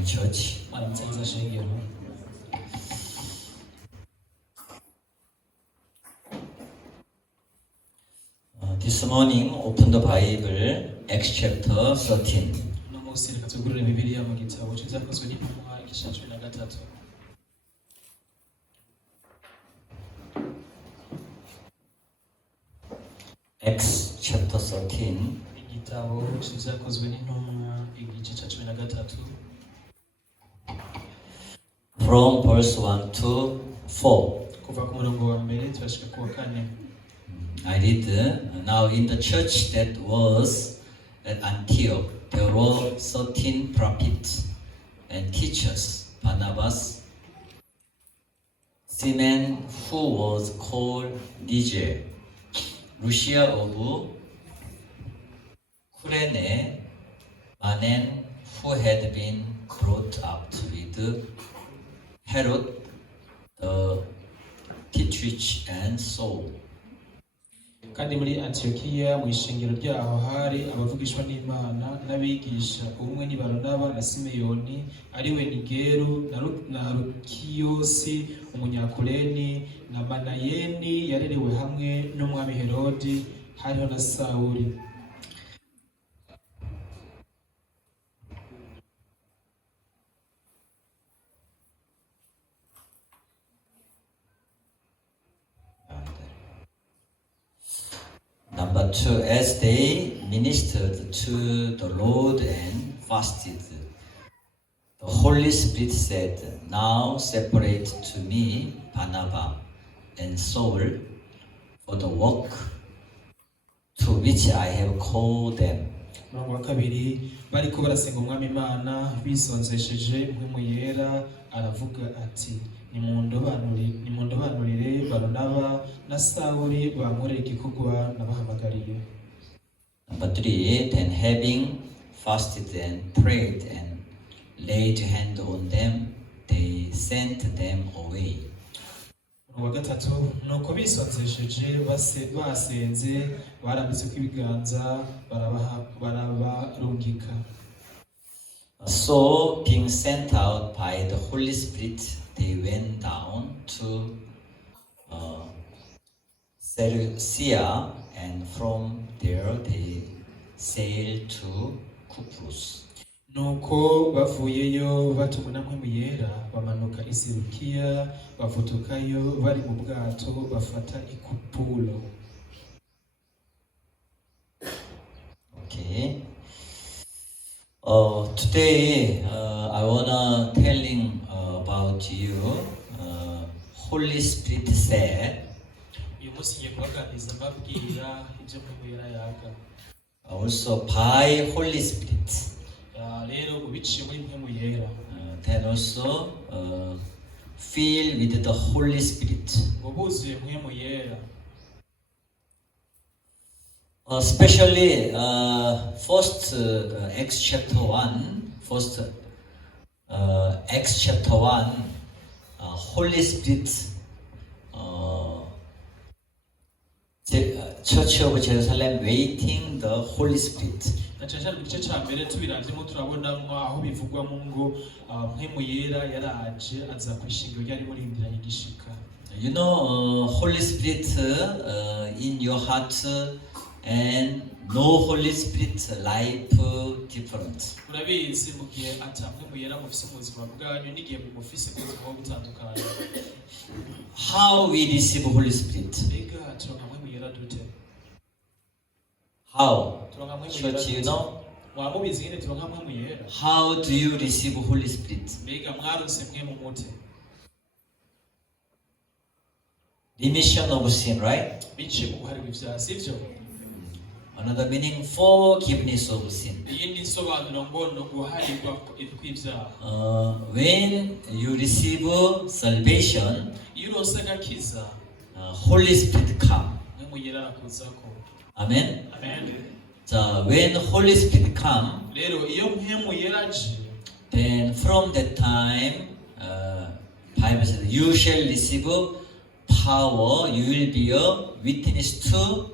morning, church. mwaramutse shengero. This morning, open the Bible, Acts chapter 13. uno munsi reka tugurure bibiliya mu gitabo cy'ibyakozwe n'intumwa igice cya 13. Acts chapter 13, igitabo cy'ibyakozwe n'intumwa igice cya 13 from verse 1 to 4. kuva ku murongo wa mbere turashika ku wa 4. I read, now in the church that was at Antioch, there were 13 prophets and teachers, Barnabas, Simon, who was called Niger, Lucia of Cyrene, Manaen, who had been brought up with Herod the Tetrarch, and Saul. kandi muri Antiyokiya mu ishengero ryaho hari abavugishwa n'Imana n'abigisha umwe ni Baronaba na Simeyoni ariwe Nigeru na Lukiyosi umunyakureni na Manayeni yarerewe hamwe n'umwami Herodi, hariho na Sawuli. Number 2, as they ministered to the Lord and fasted, the Holy Spirit said, now separate to me Barnabas and Saul for the work to which I have called them. Umurongo wa kabiri, bariko barasenga umwami Imana bisonzesheje mpwemu yera, aravuga ati nimundobanurire Baronaba na Sawuli bankorere igikorwa nabahamagariye. Number 3, then having fasted and prayed and laid hand on them, they sent them away. Umurongo wa gatatu, nuko bisonzesheje basenze barambitseko ibiganza barabarungika. So, being sent out by the Holy Spirit, they went down to Seleucia, and from there they sailed to Cyprus. Nuko bavuyeyo batumwe na mpwemu yera bamanuka i Selukiya bavutukayo bari mu bwato bafata i Kupulo. Okay. Today I wanna telling about you. Holy Spirit said. Uyu munsi ngiye kubaganiriza mbabwira ibyo mpwemu yera yaga. Also by Holy Spirit. Rero ubiciye muri mpwemu yera. Then also filled with the Holy Spirit. Buzuye mpwemu yera. Especially first Acts chapter 1, Acts chapter 1, Holy Spirit, Church of Jerusalem waiting the Holy Spirit. Nacaje mu gice cya mbere tubiravyemo turabonamwo aho bivugwamo ngo mpwemu yera yaraje aza kwishingiro ryari murindiranye igishika. You know, Holy Spirit in your heart and no Holy Spirit life different. Urabizi mu gihe mpwemu yera mufise mu buzima bwanyu n'igihe mufise mu buzima butandukanye. How we receive Holy Spirit? Ega turonka mpwemu yera dute? How? Turonka mpwemu yera Church, you know? Mwamubizi ngene turonka mpwemu yera? How do you receive Holy Spirit? Ega mwarose mpwemu mute? Remission of sin, right? Biciye mu guharirwa ivyaha, sivyo? Another meaning, forgiveness of sin. Iyindi nsobanuro ngo no guharirwa kw'ivyaha. When you receive salvation, Iyo uronse agakiza, Holy Spirit come. mpwemu yera arakuzako. Amen. Amen. So when Holy Spirit come, Rero iyo mpwemu yera aje, then from that time, Bible says, you shall receive power. You will be a witness to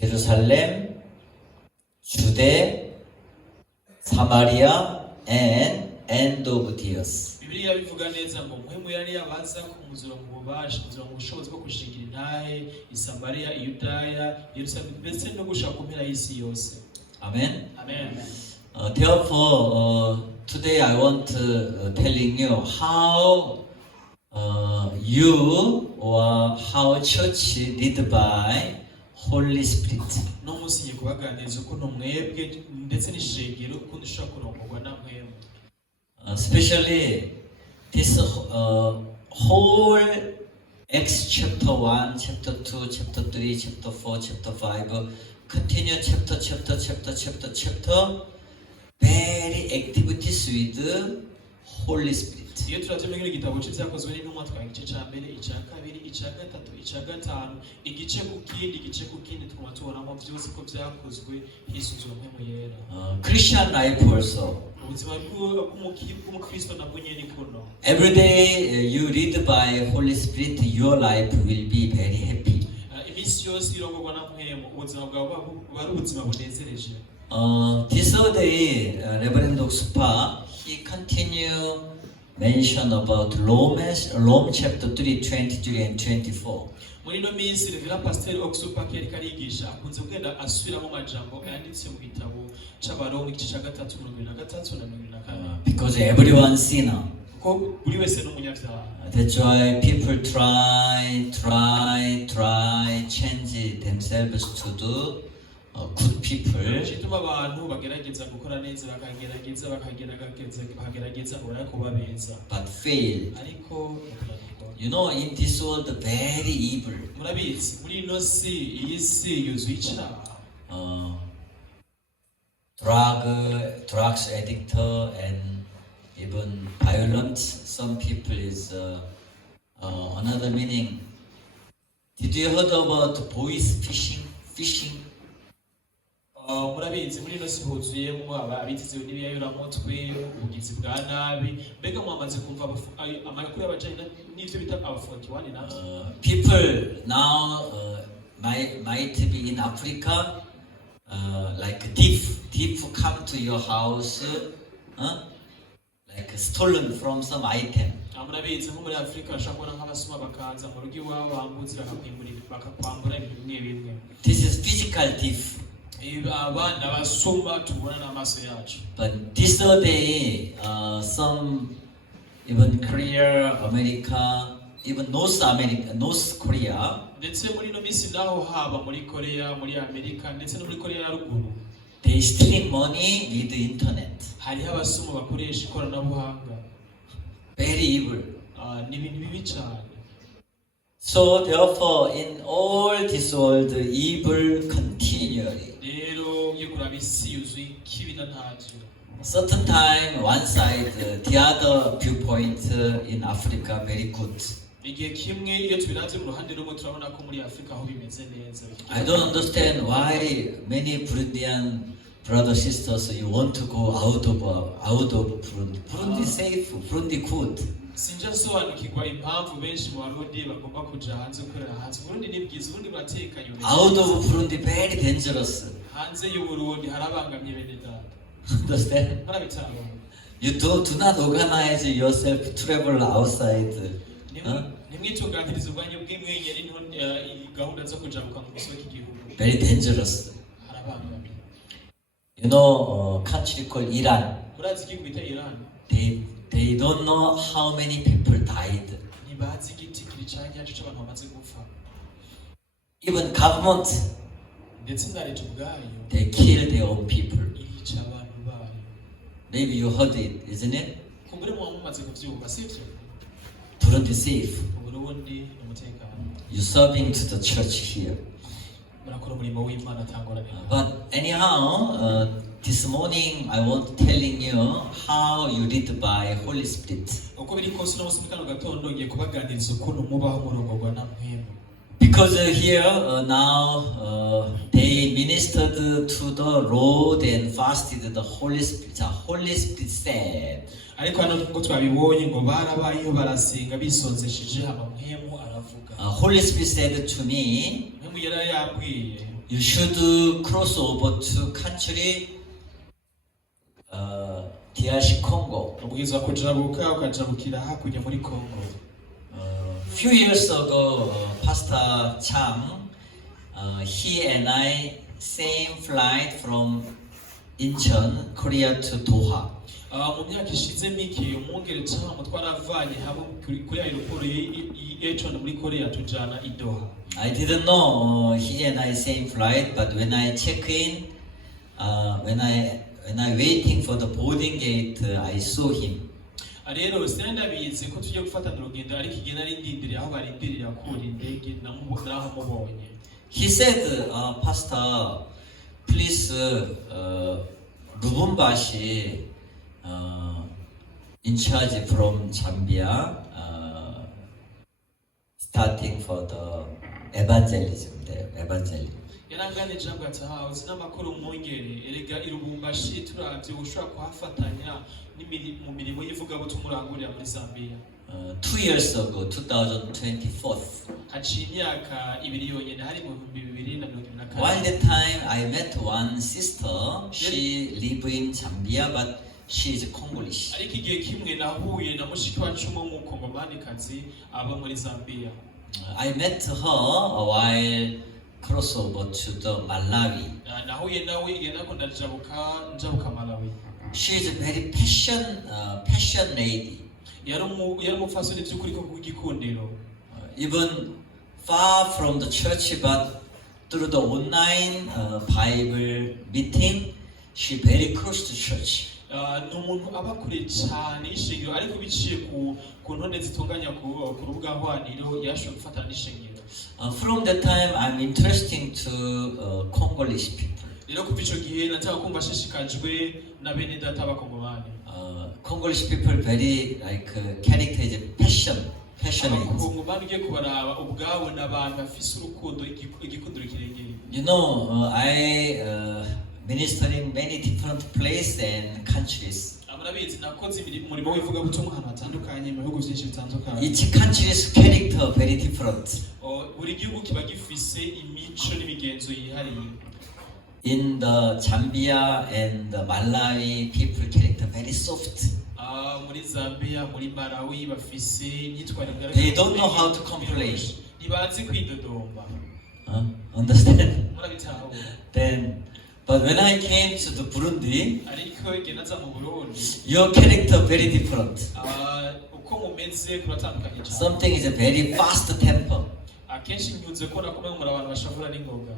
Jerusalem, Judea, Samaria, and end of tears. Bibiliya bivuga neza ngo mpwemu yari yabaza kumuzura mu bubasha, kumuzura mu bushobozi bwo gushingira intahe i Samariya, i Yudaya, Yerusalemu ndetse no gushaka ku mpera y'isi yose. Amen. Amen. Therefore, today I want to telling you how you or how church led by Holy Spirit. No musinye kubaganiriza ukuntu mwebwe ndetse n'ishengero ukuntu ushobora kurongorwa na mpwemu. Especially this whole Acts chapter 1, chapter 2, chapter 3, chapter 4, chapter 5, continue chapter, very activities with Holy Spirit. Iyo turavye muri gitabo cy'ibyakozwe n'intumwa twa igice ca mbere, ica kabiri, ica gatatu, ica gatanu, igice ku kindi tukaba tubonamo byose ko byakozwe hisunzwe mpwemu yera. Christian life also. Ubuzima bw'umukristo nabwo nyene kuno. Every day you read by Holy Spirit, your life will be very happy. Imisi yose irongorwa na mpwemu, ubuzima bwawe bari ubuzima bunezereje. This day, Reverend Oxpa, he continue mention about Rome chapter 3, 23 and 24. Muri no minsi Reverend Pastor Oxpa kari karigisha akunze kugenda asubiramo amajambo yanditse mu gitabo c'abaroma igice ca 3:23 na 24. Because everyone sinner. Ko buri wese n'umunyabyaha. That's why people try change themselves to do good people. Bituma abantu bagerageza gukora neza bakagerageza kuba beza. But fail. Ariko you know, in this world very evil. Murabizi muri ino si iyi si yuzuye icyaha. Drugs addict and even violent. Some people is another meaning. Did you heard about boys fishing? Murabizi muri ino si huzuyemo ababitize n'ibiyayuramutwe, ubugizi bwa nabi, mbega mwamaze kumva amakuru y'abajanye n'ivyo bita aba 41 na people now might be in Africa, like thief come to your house, like stolen from some item. Murabizi nko muri Afrika bashobora kubona nk'abasuma bakaza mu rugo iwabo bambutse bakakwambura ibintu bimwe. This is physical thief. Abana basuma tubona n'amaso yacu. But this day, some even Korea, America, even North Korea, ndetse muri no misi naho haba muri Korea, muri Amerika ndetse no muri Korea ya ruguru, they stealing money with the internet. Hariho abasuma bakoresha ikoranabuhanga. Very evil. Ni ibintu bibi cyane. So therefore, in all this world, evil continually. Rero iyo kuraba isi yuzuye ikibi na ntacyo. Certain time, one side, the other viewpoint in Africa very good. Igihe kimwe iyo tubiravye mu ruhande rumwe turabona ko muri Afrika aho bimeze neza. I don't understand why many Burundian brothers sisters you want to go out of Burundi. Burundi safe, Burundi good. Sinja sobanukirwa impamvu benshi mu Barundi bagomba kuja hanze gukorera hanze. Burundi ni bwiza, Burundi buratekanye. Out of Burundi very dangerous. Hanze y'u Burundi harabangamye bene data. Understand? Barabitanga. You do not organize yourself to travel outside. Nimwitunganiriza ubwanyu bw'imwenyeri gahunda zo kujabuka mu isoko igihugu. Very dangerous. Harabangamye. You know, country called Iran. Murazi igihugu bita Iran. They don't know how many people died. Ntibazi igitigiri canke c'abantu bamaze gupfa. Even government, ndetse na leta ubwayo, they kill their own people. irica abantu bayo. Maybe you heard it, isn't it? Kumbure mumaze kuvyumva sivyo? Burundi safe. Burundi umutekano. You serving to the church here. Murakora umurimo w'Imana atangorane. But anyhow, this morning I want telling you how you lead by Holy Spirit. Uko biri kose no musimikano gatondo ngiye kubaganiriza ukuntu mubaho murongorwa na mpwemu. Because here now they ministered to the Lord and fasted the Holy Spirit. The Holy Spirit said. Ariko hano ngo twabibonye ngo barabayeho barasenga bisonzesheje hama mpwemu aravuga. Holy Spirit said to me, mpwemu yarayabwiye, you should cross over to country DRC Congo. ubwiza kujabuka ukajabukira hakurya muri Kongo. Few years ago, Pastor Chang, he and I same flight from Incheon, Korea to Doha. mu myaka ishize mike umwungere cyangwa twaravanye hamwe kuri aeroport y'Incheon muri Korea tujana i Doha. I didn't know he and I same flight, but when I check in, when I waiting for the boarding gate, I saw him. Rero sinandabizi ko tujye gufatana urugendo ariko igihe nari ndindiriye aho barindirira kuri indege naramubonye. He said, Pastor, please, Lubumbashi, in charge from Zambia, starting for the evangelism there, evangelism. Yarangane jambo ati uzi n'amakuru umwongere erega irubumbashi turavye ushobora kuhafatanya mu mirimo y'ivugabutumwa urangurira muri Zambia. 2 years ago, 2024. Haciye imyaka ibiri yonyene hari mu 2024. While that time I met one sister, she live in Zambia, but she is Congolese. Ariko igihe kimwe nahuye na mushiki wacu w'umukongomanikazi aba muri Zambia. I met her while crossover to the Malawi. Nahuye nawe igihe nako njabuka Malawi. She is a very passion lady. Yari umupfasoni by'ukuri ko kugikundiro. Even far from the church, but through the online Bible meeting, she very close to church. Ni umuntu aba kure cyane ishingiro ariko biciye ku ntonde zitunganya ku rubuga hwaniro yashoboye gufatana n'ishingiro. From that time, I'm interested to Congolese people. Rero kuva ico gihe nataka kumva shishikajwe na bene data b'Abakongomani. Congolese people very like character is passionate. Abakongomani ugiye kubaraba ubwabo n'abantu bafise urukundo igikundiro kirengeye. You know, I ministering many different places and countries. Amurabizi nakoze umurimo w'ivugabutumwa ahantu hatandukanye mu bihugu byinshi bitandukanye. Each country's character very different. Buri gihugu kiba gifise imico n'imigenzo yihariye. In the Zambia and the Malawi, people character very soft. Muri Zambia, muri Malawi bafise imyitwarire. They don't know how to complain. Ntibazi kwidodomba. Understand? Murabitahura. Then, but when I came to the Burundi, ariko igihe naza mu Burundi, your character very different. uko mumeze kuratandukanye cyane. Something is a very fast tempo. Akenshi nyunze ko nakomeye muri abantu bashavura n'ingoga.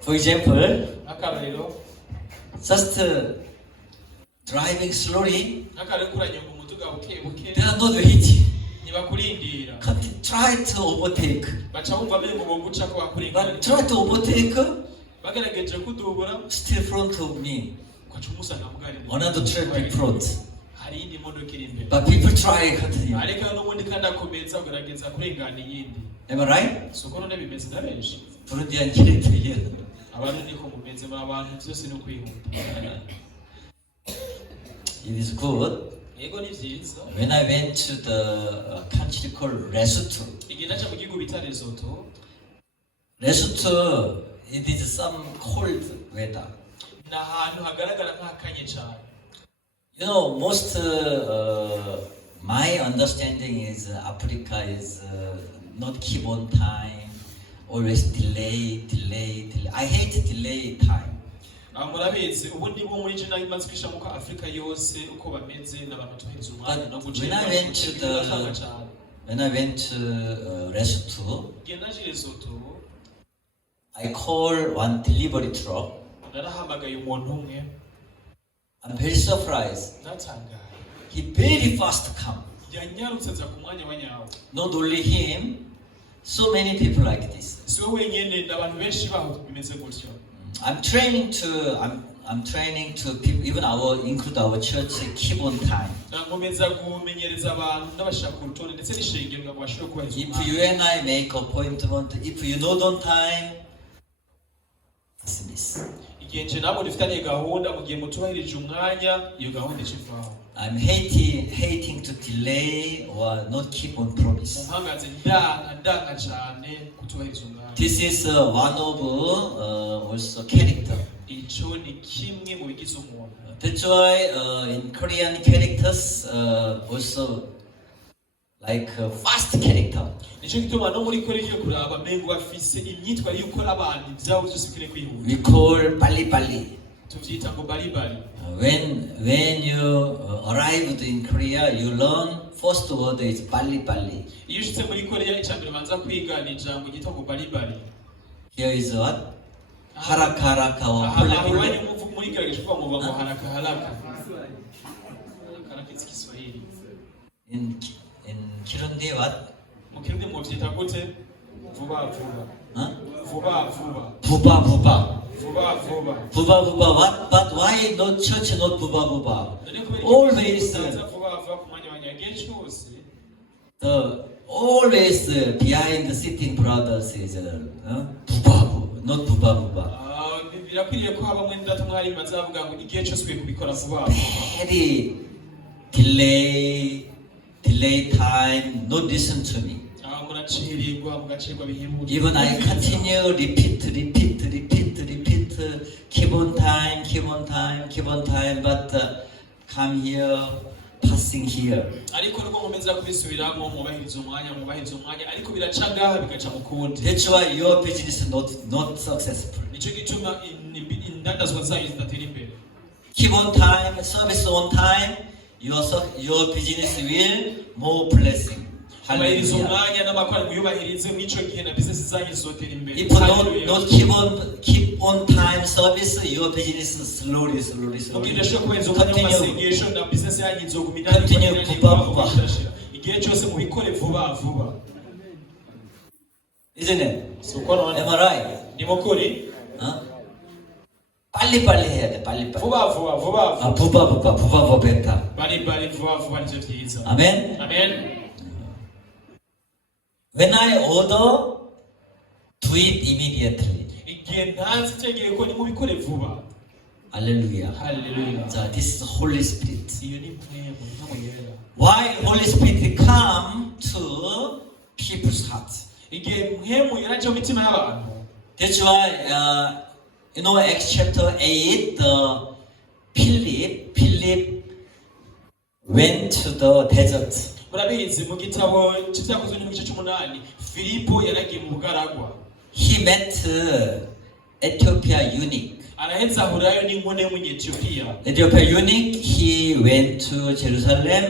For example, akarero just driving slowly, akarero kuranyonga umuduga buke they are not waiting. Ntibakurindira. Try to overtake. Baca bumva bengo bo guca ko bakurindira. But try to overtake, bagerageje kudubura still front of me. kwaca umusanga mugari. Another traffic front. Hari indi modoka iri imbere. But people try continue. Ariko n'ubundi kandi akomeza kugerageza kurengana iyindi. Am I right? Soko none bimeze na benshi. Burundian character here. Abantu niko mumeze mu abantu byose no kwihuta. It is good. Yego ni vyiza. When I went to the country called Lesotho. Igihe naca mu gihugu bita Lesotho. Lesotho, it is some cold weather. Ni ahantu hagaragara nk'akanye cyane. You know, most my understanding is Africa is not keep on time, always delay. I hate delay time. Murabizi ubundi bo muri jina imaze kwishamu ko Afrika yose uko bameze n'abantu tuhiriza umwanya no gucira. When I went to Lesotho, I called one delivery truck. Narahamagaye umuntu umwe. I'm very surprised. Natangaye. He very fast come. Yanyarutse aza ku mwanya wa nyawo. Not only him, so many people like this. Si wowe wenyene n'abantu benshi baho bimeze gutyo. I'm training to people, even include our church, keep on time. Nagomeza kumenyereza abantu n'abashaka urutonde ndetse n'ishengero ngo bashobore kubahiriza. If you and I make appointment, if you know on time, dismiss. igihe nje namwe dufitaniye gahunda mu gihe mutubahirije umwanya iyo gahunda ikivaho. I'm hating to delay or not keep on promise. Mumpagaze ndanga cyane kutubahiriza umwanya. This is one of also character. Ico ni kimwe mu bigize umuntu. That's why in Korean characters also like fast character. Nico gituma no muri Korea iyo kuraba mengo bafise imyitwarire yuko abantu byabo byose bikwiye kwihuta. We call pali pali. Tuvyita ngo bali bali. When you arrived in Korea, you learn first word is pali pali. Iyo ushitse muri Korea icambere manza kwiga ni ijambo ryitwa ngo bali bali. Here is what? Haraka haraka or pole pole. Muri gerageje kuvuga ngo ngo haraka haraka. Haraka Kiswahili. In Kirundi what? Mu Kirundi muvyita gute? Vuba vuba. Huh? Vuba vuba. Buba buba. Vuba vuba. Buba buba. What? But why not church? Not buba buba. Always. Always behind sitting brothers is buba, not buba buba. Birakwiriye ko haba mwe ndatu mwari bazavuga ngo igihe cyose kwe kubikora vuba. Very delay time, not listen to me. Even I continue, repeat, keep on time, but come here, passing here. That's why your business is not successful. Keep on time, service on time, your business will more blessing. Hallelujah. If you not keep on time service, your business is slowly. Continue buba. Isn't it? Am I right? Huh? Pali 해야 돼. pali. 부바 better. Amen. Amen. When I order, do it immediately. Hallelujah. So this is the Holy Spirit. Why Holy Spirit come to people's hearts? That's why Acts chapter 8, Philip went to the desert. He met Ethiopia eunuch. Ethiopia eunuch, he went to Jerusalem,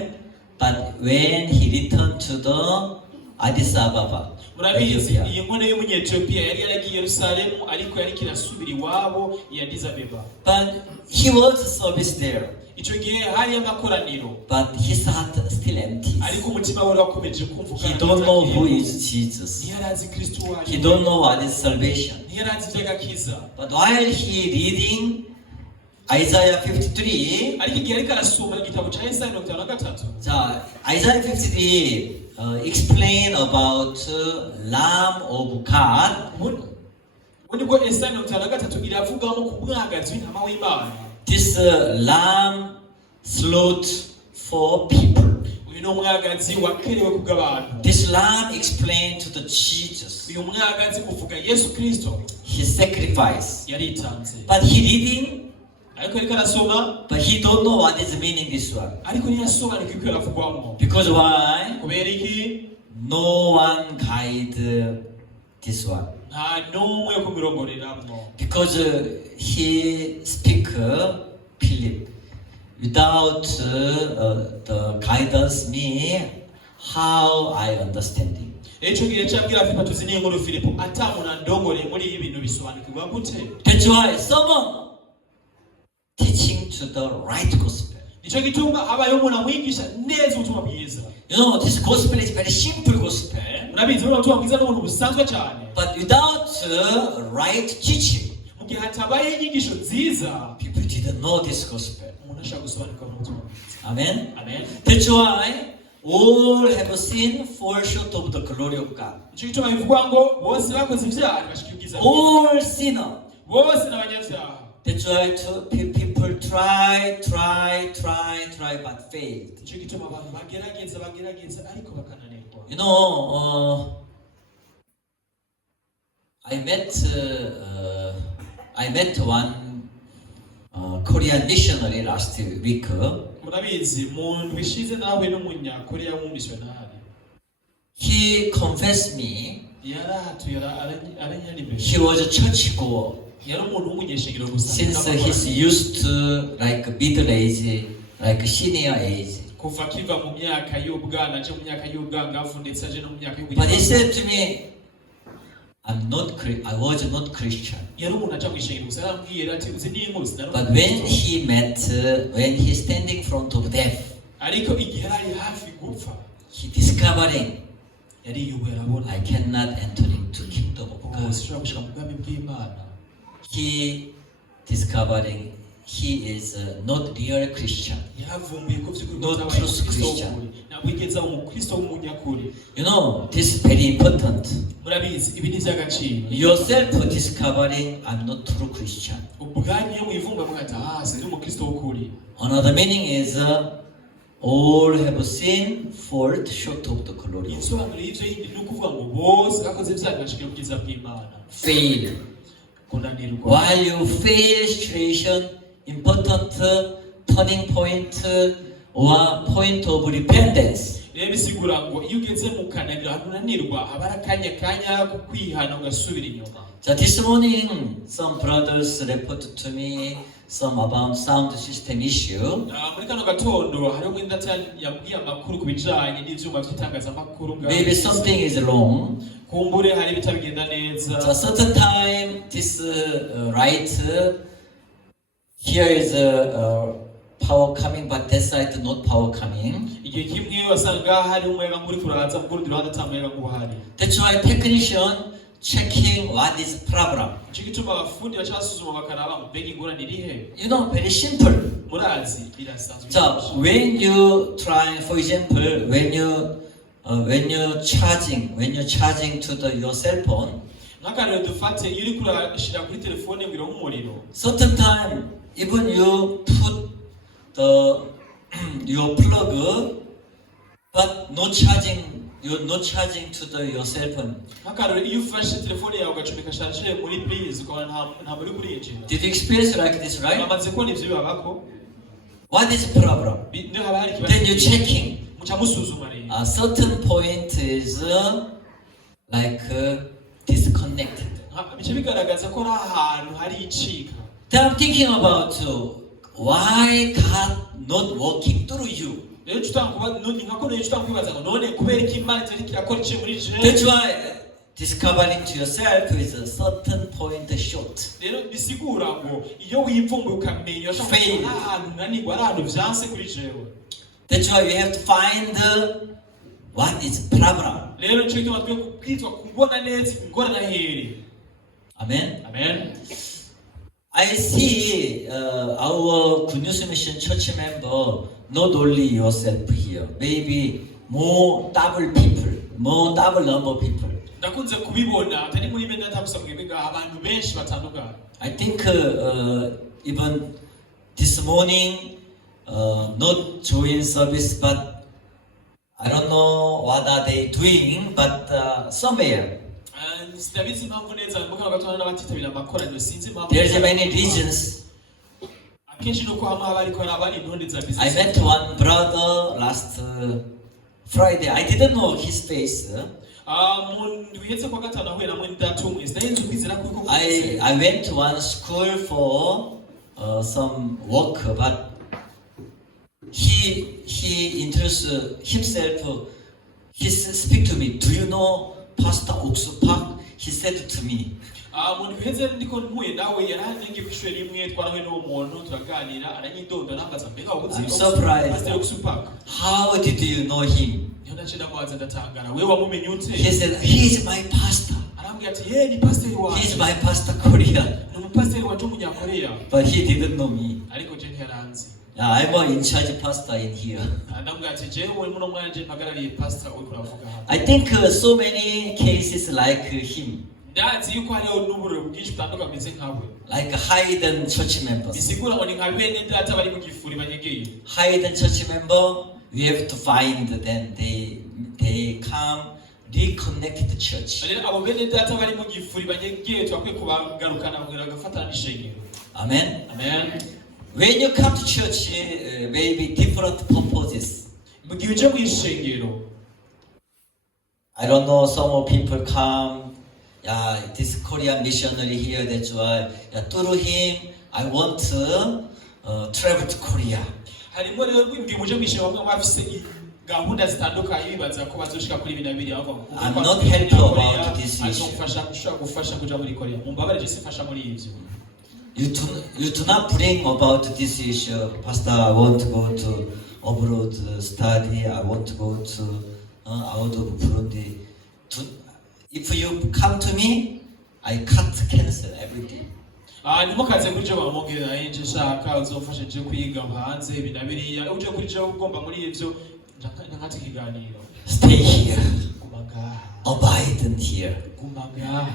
but when he returned to the Addis Ababa, Ethiopia. But he was service there. But his heart still empty. He don't know who is Jesus. He don't know what is salvation. But while he reading Isaiah 53, Isaiah 53 explain about Lamb of God. This lamb slaughtered for people. This lamb explained to the Jesus his sacrifice. But he reading, but he don't know what is meaning this one. Because why? No one guide this one. Because he speak Philip without the guidance me how I understanding. That's why someone teaching to the right gospel. This gospel is very simple gospel. But without right teaching, people didn't know this gospel. Amen. That's why all have seen fall short of the glory of God. All sinner bose n'abanyabyaha. That's why people try, but failed. Nicyo gituma abantu bagerageza ariko bakananirwa. You know, I met one Korean missionary last week. Murabizi mu ndwi ishize nawe n'umunyakoreya w'umumisiyonari. He confessed me. He was a church goer. Since he's used to like middle age, like senior age. But he said to me, I was not Christian. But when he's standing in front of death, he discovering I cannot enter into kingdom of God. He discovering he is not real Christian, not true Christian. You know, this is very important. Yourself discovering I'm not true Christian. Another meaning is all have sinned, fall short of the glory. Fail. While you fail situation, important turning point or point of repentance. So this morning, some brothers reported to me some about sound system issue. Maybe something is wrong. So certain time, this right here is power coming, but that side not power coming. That's why technician checking what is problem. You know, very simple. So when you try, for example, when you're charging to your cell phone, certain time even you put your plug, but no charging. You're not charging to your cell phone. Did you experience like this, right? What is the problem? Then you're checking. A certain point is like disconnected. Then I'm thinking about why God not working through you. That's why discovering to yourself is a certain point short. Fail. That's why we have to find what is problem. Amen. Amen. I see our Good News Mission church member, not only yourself here, maybe more double people, more double number people. I think even this morning, not join service, but I don't know what are they doing, but somewhere. There's many reasons. I met one brother last Friday. I didn't know his face. I went to one school for some work, but he introduced himself. He speak to me. Do you know Pastor Oksu Park? He said to me. I'm surprised. How did you know him? He said, he's my pastor. He's my pastor Korea. But he didn't know me. I'm an in charge pastor in here. I think so many cases like him. ndazi yuko hariho n'uburero bwinshi butandukanye bumeze nkawe like hidden church members. bisigura ngo ni nka bene data bari mu gifuri banyegeye. Hidden church member, we have to find them. They come reconnect the church. rero abo bene data bari mu gifuri banyegeye twakwiye kubagarukana kugira bagafatana n'ishengero. Amen. Amen. When you come to church, maybe different purposes. mu gihe uje mu ishengero I don't know, some people come, yeah, this Korean missionary here, that's why, yeah, through him, I want to travel to Korea. harimo rero igihe muje mu ishengero bamwe bafise gahunda zitandukanye bibaza ko bazoshika kuri ibi na biriya bavuga ngo I'm not helpful about this issue. azofasha gushaka gufasha kuja muri Korea. Mumbabarire sifasha muri ivyo. You do not bring about this issue, Pastor, I want to go to abroad study, I want to go to out of Burundi. If you come to me, I cancel everything. Ntimukaze kuri je bamubwira nje shaka uzofasha je kwiga hanze ibi na biriya uje kuri je ugomba muri ivyo nkati kiganiro. Stay here. Kumaga. Abide here. Kumaga.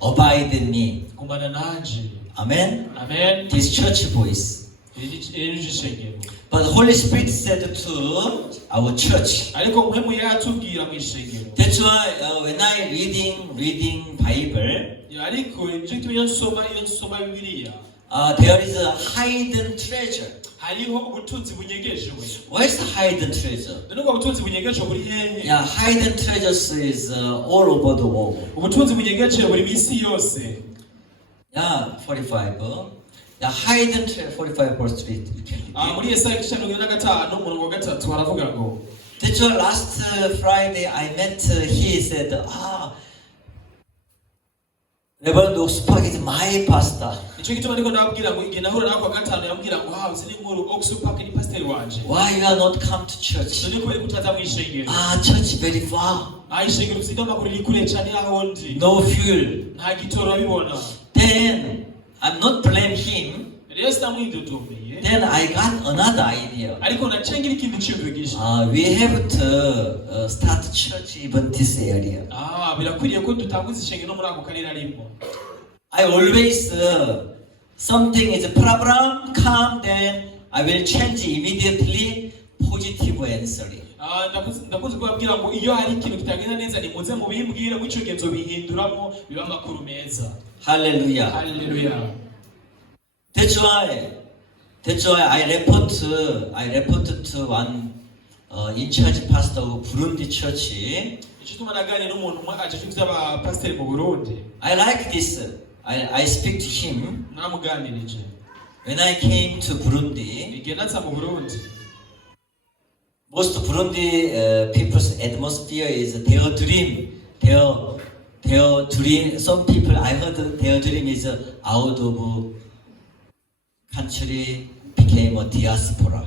Abide in me. Kumana nanje. Amen. Amen. This church voice. But the Holy Spirit said to our church. ariko mpemu yatubwira mu ishengero. That's why when I reading Bible, ariko ivyo tumenya nsoma Bibiliya. There is a hidden treasure. hariho ubutunzi bunyegejwe. Where is the hidden treasure? None ubwo butunzi bunyegejwe buri hehe? Yeah, hidden treasures is all over the world. Ubutunzi bunyegejwe buri misi yose. Yeah, 45. The hidden treasure, 45 verse 3. Muri Yesaya 55 umurongo wa 3 haravuga ngo. That's why last Friday I met. He said, Reverend Oxpac is my pastor. Ico gituma ndiko ndababwira ngo igihe nahura nako gatanu yambwira ngo uzi ni nkuru Oxpac ni pastor wanje. Why you are not come to church? None ko kutaza mu ishengero. Church very far. Ishengero usigamba kuri kure cyane aho ndi. No fuel. Nta gitoro bibona. Then I'm not blame him. Then I got another idea. ariko nacengira ikintu cy'ubigisha. We have to start church even this area. Birakwiriye ko dutanguza ishengero muri ako karere arimo. I always something is a problem come, then I will change immediately positive answering. Ndakunze kubabwira ngo iyo hari ikintu kitagenda neza ni muze mubimbwire mu cyo genzo bihinduramo biba makuru meza. Hallelujah. Hallelujah. That's why I reported to one in charge pastor of Burundi church. Icituma naganira n'umuntu umwe aje cy'aba pastor mu Burundi. I like this. I speak to him. Namuganirije. When I came to Burundi, igihe natsa mu Burundi. Most Burundi people's atmosphere is their dream. Their dream. Some people I heard their dream is out of country became a diaspora.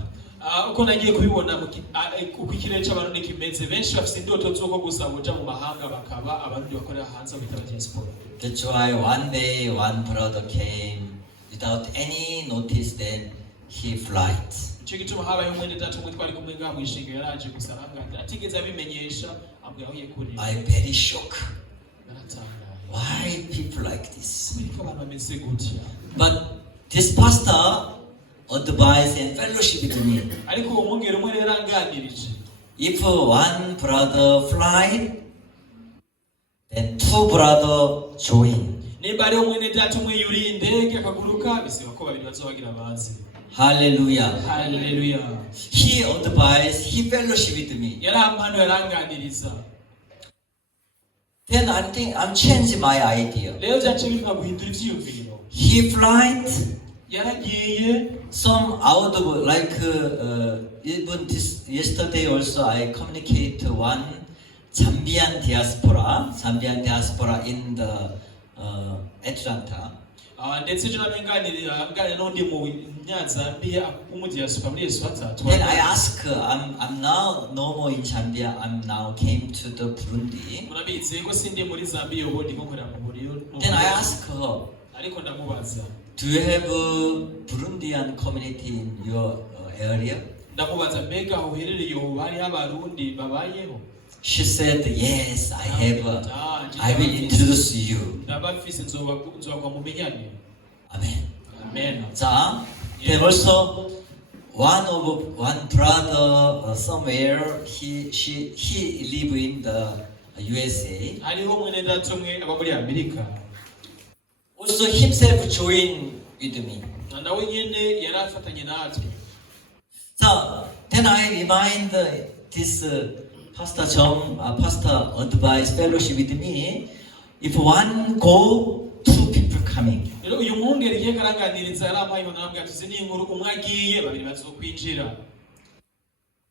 Uko nagiye kubibona uko ikirere cy'abarundi kimeze benshi bafite indoto z'uko gusa boja mu mahanga bakaba abarundi bakorera hanze bita diaspora. That's why one day one brother came without any notice, then he flight. Icyo gituma habaye umwende tatu umwe twari kumwe ngaho ishinga yaraje gusa arambwira atigeze abimenyesha ambwira aho yekuri. I very shocked. Naratanga. Why people like this? Ko abantu bameze gutya. But this pastor advised and fellowship with me. Ariko umwongera umwe rero anganirije. If one brother fly, then two brother join. Nimba ari umwene tatu umwe yuri indege akaguruka bisiba ko babiri bazobagira bazi. Hallelujah. Hallelujah. He advised, he fellowship with me. Yarampano yaranganiriza. Then I think I'm changing my idea. Leo cyace bivuga guhindura ivyiyumviro. He flight yaragiye some out of like even this yesterday also I communicate to one Zambian diaspora in the Atlanta. ndetse je nabenganira n'undi mu Nyazambiya umudiyaspa muri Eswatini. Then I ask I'm now no more in Zambia, I'm now came to the Burundi. Murabizi ngo sindi muri Zambia ubundi nkorera mu Burundi. Then I ask her, ariko ndamubaza, do you have a Burundian community in your area? Ndamubaza mbega uherereye ubu hari abarundi babayeho? she said, yes, I will introduce you. ndabafise nzobagwa mumenyane. Amen. Amen. 자, then also one brother somewhere he live in the USA. hariho mwene data umwe aba muri Amerika. Also himself joined with me. nawe nyene yari afatanye natwe. So then I remind this Pastor John, Pastor advice fellowship with me. If one go, two people coming. rero uyu mwungeri igihe karanganiriza yarampaye imana arambwira ati izi ni inkuru umwe agiye babiri bazokwinjira.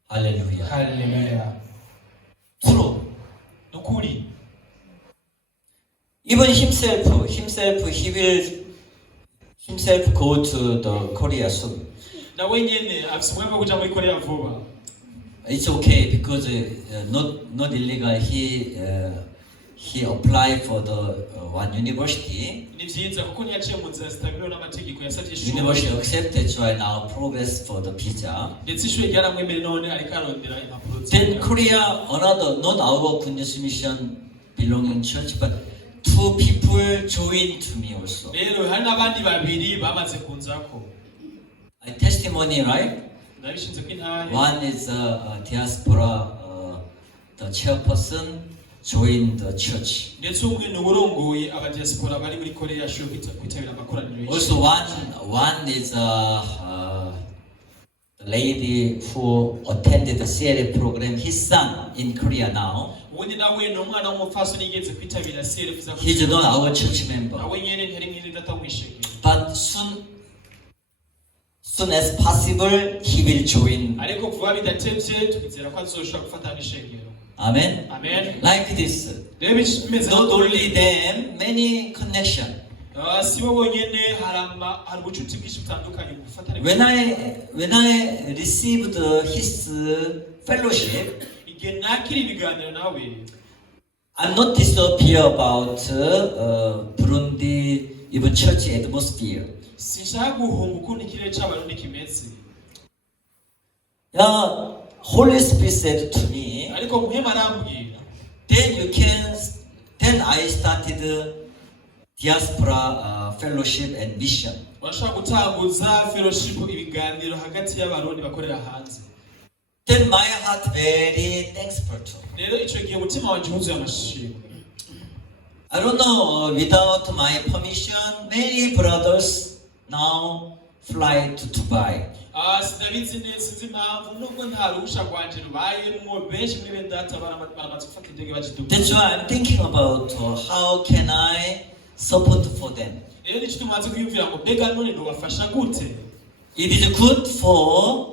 Hallelujah. Hallelujah. True. nukuri. Even himself, he will himself go to the Korea soon. nawe nyene afise umwanya wo kuja muri Korea vuba. It's okay because not illegal. He applied for the one university. ni vyiza kuko ntiyaciye mu nzira zitabiwe n'amategeko yasavye ishuri. University accepted, so I now progress for the visa. ndetse ishuri ryaramwemereye none ariko arondera impapuro Then Korea, another not our Good News Mission belonging church, but two people joined to me also. rero hari n'abandi babiri bamaze kunzako. A testimony, right? nabishinze ko intare. One is diaspora, the chairperson joined the church. ndetse umwe ni uwurongoye abadiaspora bari muri Korea ashobora kwitabira amakoraniro y'ishuri. Also one is the lady who attended the CLA program. His son in Korea now. ubundi nawe ni umwana w'umupfasoni yigeze kwitabira CLF. He's not our church member. nawe nyene ntari mwene data mwishengero. But soon as possible, he will join. ariko vuba bidatevye twizera ko azoshobora gufatana ishengero. Amen. Amen. Like this. rero bimeze Not only them, many connection. si bo bonyene hari ubucuti bwinshi butandukanye mu gufatana. When I received his fellowship, igihe nakira ibiganiro nawe I'm not disappear about Burundi even church atmosphere. sinshaka guhunga ukuntu ikirere c'abarundi kimeze. Yeah, Holy Spirit said to me, ariko muhema arambwira then I started diaspora fellowship and mission. urashobora gutanguza fellowship ibiganiro hagati y'abarundi bakorera hanze. Then my heart very thankful to. rero ico gihe umutima wanje wuzuye amashimwe. I don't know, without my permission, many brothers now fly to Dubai. Sindabizi neza sinzi impamvu nubwo nta ruhusha rwanje rubayemwo benshi muri bene data baramaze gufata indege baje Dubai. That's why I'm thinking about how can I support for them. rero nico tumaze kwiyumvira ngo mbega none nobafasha gute. It is good for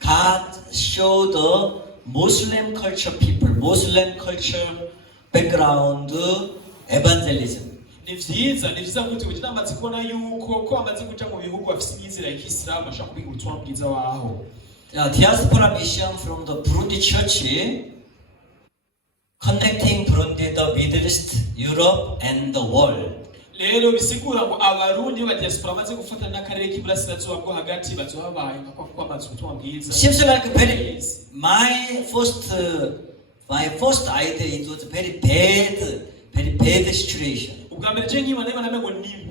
God show the Muslim culture people, Muslim culture background evangelism. ni vyiza gute kugira ndamaze kubona yuko ko bamaze kuja mu bihugu bafise imyizera ya Kisilamu bashaka kubiga ubutumwa bwiza waho. Diaspora mission from the Burundi church connecting Burundi, the Middle East, Europe and the world. rero bisigura ngo abarundi ba diaspora bamaze gufatana n'akarere k'iburasirazuba bwo hagati bazohabaye nka kwa bamaze ubutumwa bwiza. Seems like my first idea, it was very bad situation. ubwa mbere je nkibona ngo ni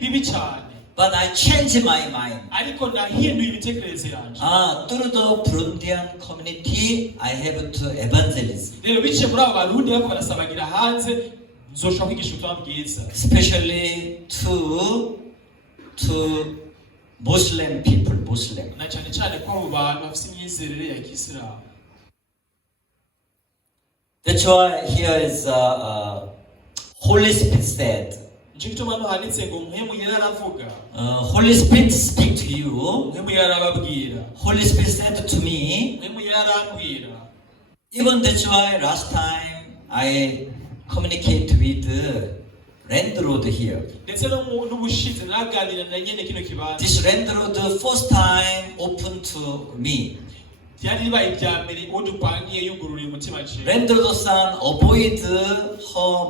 bibi cyane. But I changed my mind. ariko nahinduye imitekerereze yanje. Through the Burundian community, I have to evangelize. rero biciye muri abo barundi bako barasabagira hanze nzoshobora kwigisha ubutumwa bwiza. Especially to Muslim people, Muslim. na cyane cyane ko abo bantu bafise imyizerere ya Kisilamu. That's why here is Holy Spirit said. Nicyo gituma hano handitse ngo muhemu yera aravuga. Holy Spirit speak to you. muhemu yera arababwira. Holy Spirit said to me. muhemu yera arambwira. Even that's why last time I communicate with landlord here. ndetse n'ubushize naganira na nyene kino kibanza. This landlord first time open to me. byari bibaye ibya mbere uwo dupangiye yugururiye umutima je. Landlord son avoid her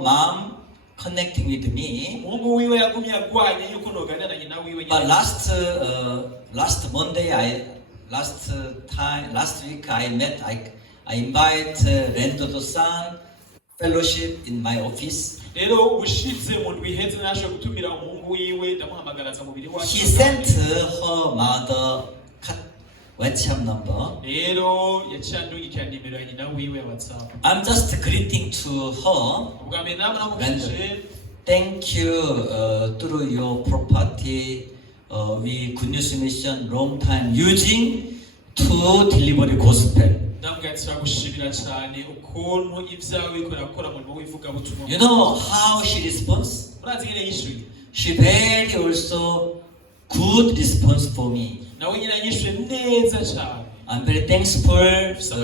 mom connecting with me. umuhungu wiwe yagumye agwanye yuko noganira na nyina wiwe. But last Monday last week I I invite Rendo San fellowship in my office. rero ubushize mu ndwi iheze nashoboye gutumira umuhungu wiwe ndamuhamagaraza mubiri wacu. He sent her mother WhatsApp number. rero yaciye andungikira nimero ya nyina wiwe ya WhatsApp. I'm just greeting to her. ubwa mbere namwe namubajije Thank you through your property. We Good News Mission long time using to deliver the gospel. ndabwira turagushimira cyane ukuntu ibyawe birakora mu w'ivugabutumwa. You know how she responds? murazi nyine yishuye. She very also good response for me. nawe nyine yishuye neza cyane. I'm very thankful to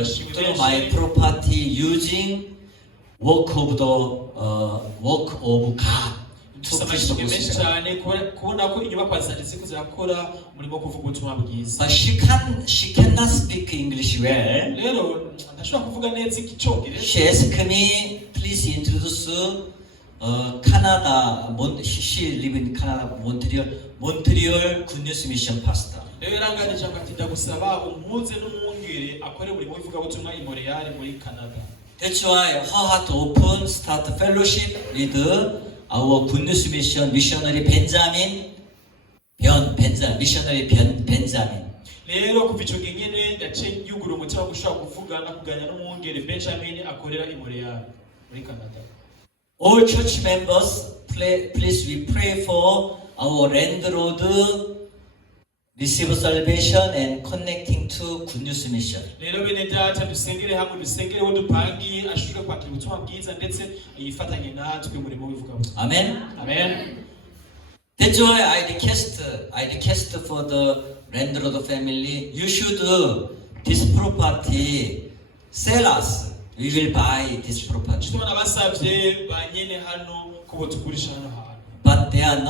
my property using work of God. To preach the menshi gospel. cyane kubona ko inyubako zanjye ziko zirakora umurimo wo kuvuga ubutumwa bwiza. But she cannot speak English well. rero ndashobora kuvuga neza icyongereza. She asked me, please introduce Canada. She live in Canada, Montreal Good News Mission pastor. rero yaranganije ati ndagusaba umpuze n'umwungere akore umurimo w'ivugabutumwa i Montreal muri Canada. That's why her heart open, start fellowship with our Good News Mission missionary Benjamin. Missionary Benjamin. rero kuva icyo gihe nyine yaciye yugura umutima wo gushobora kuvuga no kuganira n'umwungere Benjamin akorera i Montreal muri Canada. All church members, please we pray for our landlord receive salvation and connecting to Good News Mission. rero bene data dusengere hamwe dusengere wo dupangiye ashobore kwakira ubutumwa bwiza ndetse yifatanye natwe umurimo w'ivugabutumwa. Amen. Amen. That's why I request for the landlord family. You should this property sell us. We will buy this property. tubona basabye ba nyene hano ko tugurisha hano hantu. But they are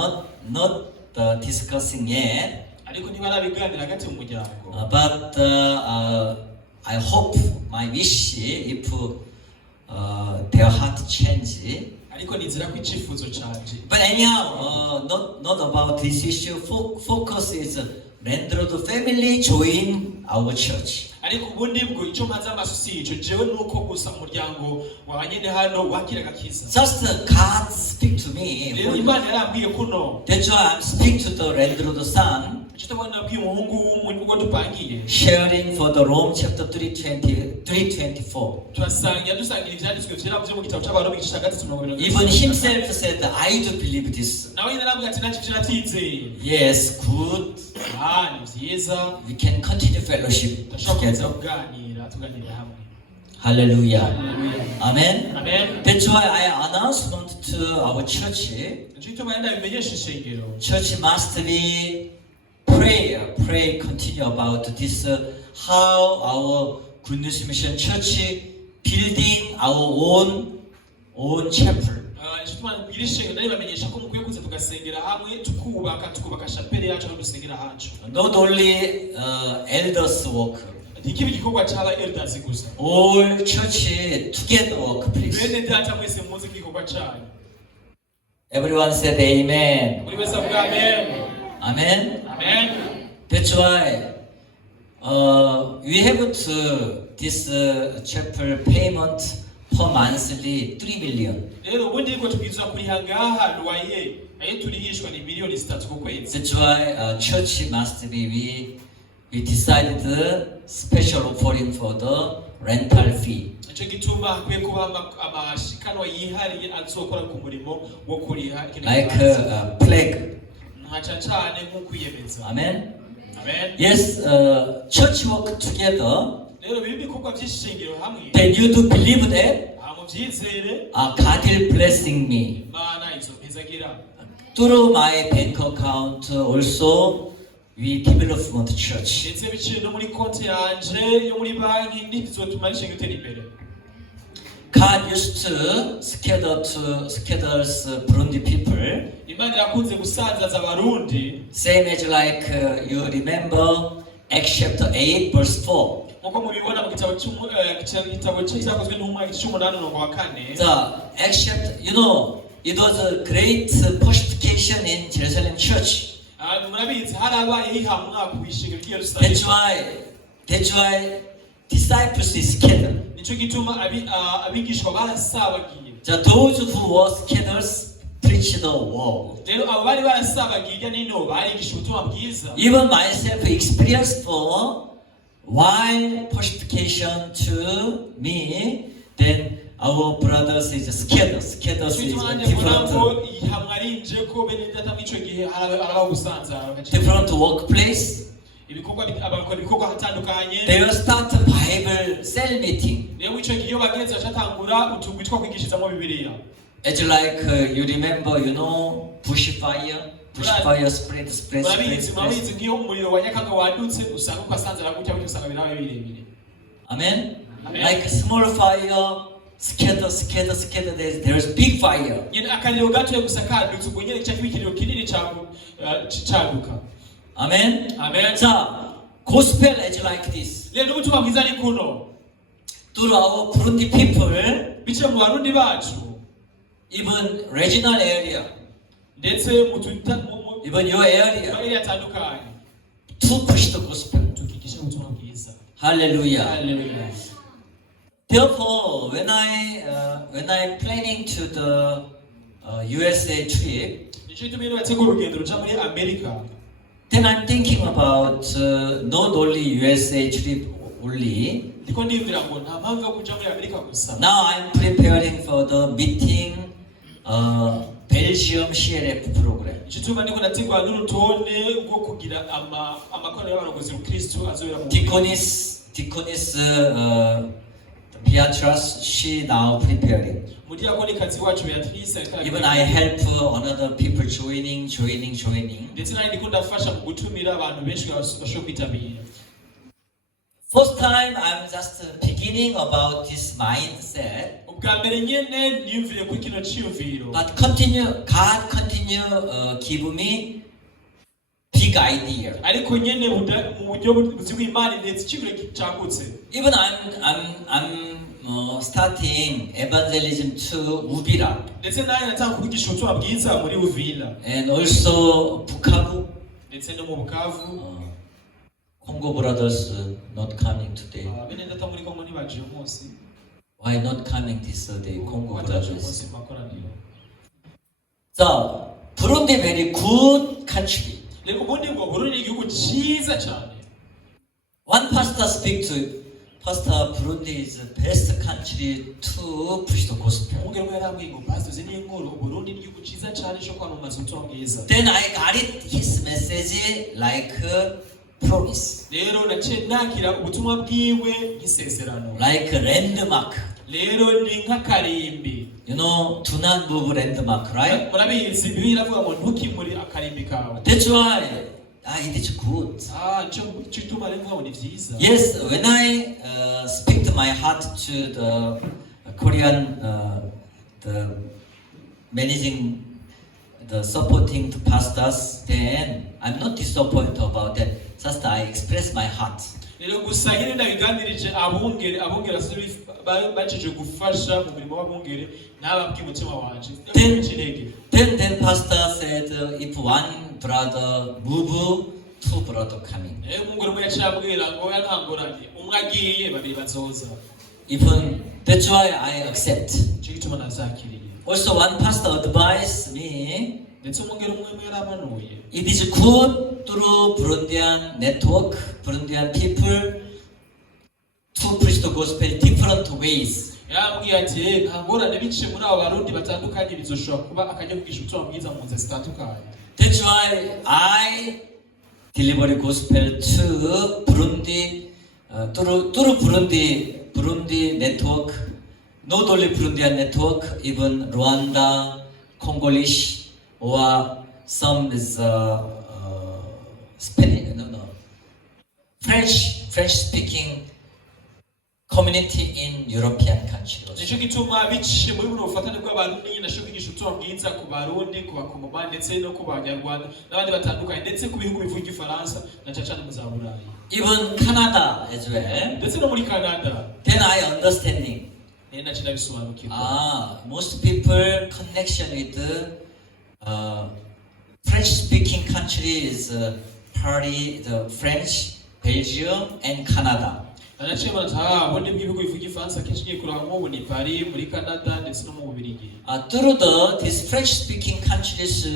not discussing yet. ariko ntibarabiganira hagati mu muryango. But I hope my wish if their heart change. ariko nizera ko icyifuzo canje. But anyhow, not about this issue. Focus is landlord family join our church. ariko ubundi bwo icyo maze amaso si icyo jewe nuko gusa umuryango wa nyene hano wakira gakiza. Just God speak to me. rero Imana yarambwiye kuno. That's why I'm speak to the landlord son. icyo tubona nabwiye umuhungu w'umuntu dupangiye. Sharing for the Rome chapter 3:24. dusangira ibyanditswe byera byo mu gitabo cy'abantu bigisha gatatu mirongo irindwi. Even himself said, I do believe this. nawe nyine arabwira ati ntacyo byatizeye. Yes, good. ni byiza. We can continue fellowship Ndashobora together. tuganira hamwe. Hallelujah. Hallelujah. Amen. Amen. That's why I announcement to our church. nicyo tubona ndabimenyesha ishengero. Church must be pray continue about this how our Good News Mission Church building our own chapel. nicyo tubona kugira ishengero ndabibamenyesha ko mukwiye kuza tugasengera hamwe tukubaka chapel yacu no dusengera hacu. Not only elders work. ntikibe igikorwa cy'aba elders gusa. All church together work, please. bene data mwese muzi igikorwa cyanyu. Everyone said amen. buri wese avuga amen. Amen. Amen. That's why we have to this chapel payment per monthly 3 million. rero ubundi ko tubwirizwa kuriha ngaha loyer ayo turihishwa ni miliyoni 3 ku kwezi. That's why church must be we decided the special offering for the rental fee. nicyo gituma hakwiye kuba amashikanwa yihariye azokora ku murimo wo kuriha Like plague. ntaca cyane nk'ukwiyemeza. Amen. Amen. Yes, church work together. rero bibi bikorwa by'ishengero hamwe. Then you do believe that mubyizere. God will blessing me. Imana izompezagira. Through my bank account also we development church. ndetse biciye no muri konti yanje yo muri banki ntibizotuma ishengero itera imbere. God used to scatter Burundi people. Imana irakunze gusanzaza abarundi. Same as like you remember Acts chapter 8 verse 4. nkuko mubibona mu gitabo cyakozwe n'umwaka 18:4. The Acts chapter, you know, it was a great persecution in Jerusalem church. murabizi harabaye ihamwa ku ishengero ry'i Yerusalemu. That's why disciples is scattered. nico gituma abigishwa barasabagiye. Those who were scattered preach the word. Rero abo bari barasabagiye nino barigisha ubutumwa bwiza. Even myself experienced for while persecution to me, then our brothers is scattered is different workplace. They will start a Bible cell meeting. It's like you remember, bushfire spread. Amen. Like a small fire, scatter. There's big fire. Amen. 자, gospel is like this. To our Burundi people, even regional area, even your area, to push the gospel. Hallelujah. Therefore, when I'm planning to the USA trip, then I'm thinking about not only USA trip only. Now I'm preparing for the meeting Belgium CLF program. Deaconess Beatrice, she now preparing. Even I help another people joining. First time I'm just beginning about this mindset. But God continue give me big idea. Even I'm starting evangelism to Uvira and also Bukavu. Congo brothers not coming today. Why not coming this day? Congo brothers. So Burundi very good country. One pastor speak to Pastor, Burundi is the best country to push the gospel. Then I got it, his message like promise. Like a landmark. Do not move landmark, right? That's why it is good. Yes, when I speak to my heart to the Korean, the managing, the supporting the pastors, then I'm not disappointed about that. Just I express my heart. Then pastor said, if one brother move, two brother coming. Even that's why I accept. Also, one pastor advised me, it is good through Burundian network, Burundian people, to preach the gospel different ways. That's why I deliver the gospel to Burundi, through Burundi network, not only Burundian network, even Rwanda, Congolese, or some is Spanish, French speaking community in European countries. Even Canada as well. Then I understanding. Most people connection with the French-speaking country is party the French, Belgium, and Canada. naciye mbona ubundi bw'ibihugu bivuga igifaransa kenshi ngiye kuraba nk'ubu ni Paris muri Canada ndetse no mu Bubiligi. Through these French-speaking countries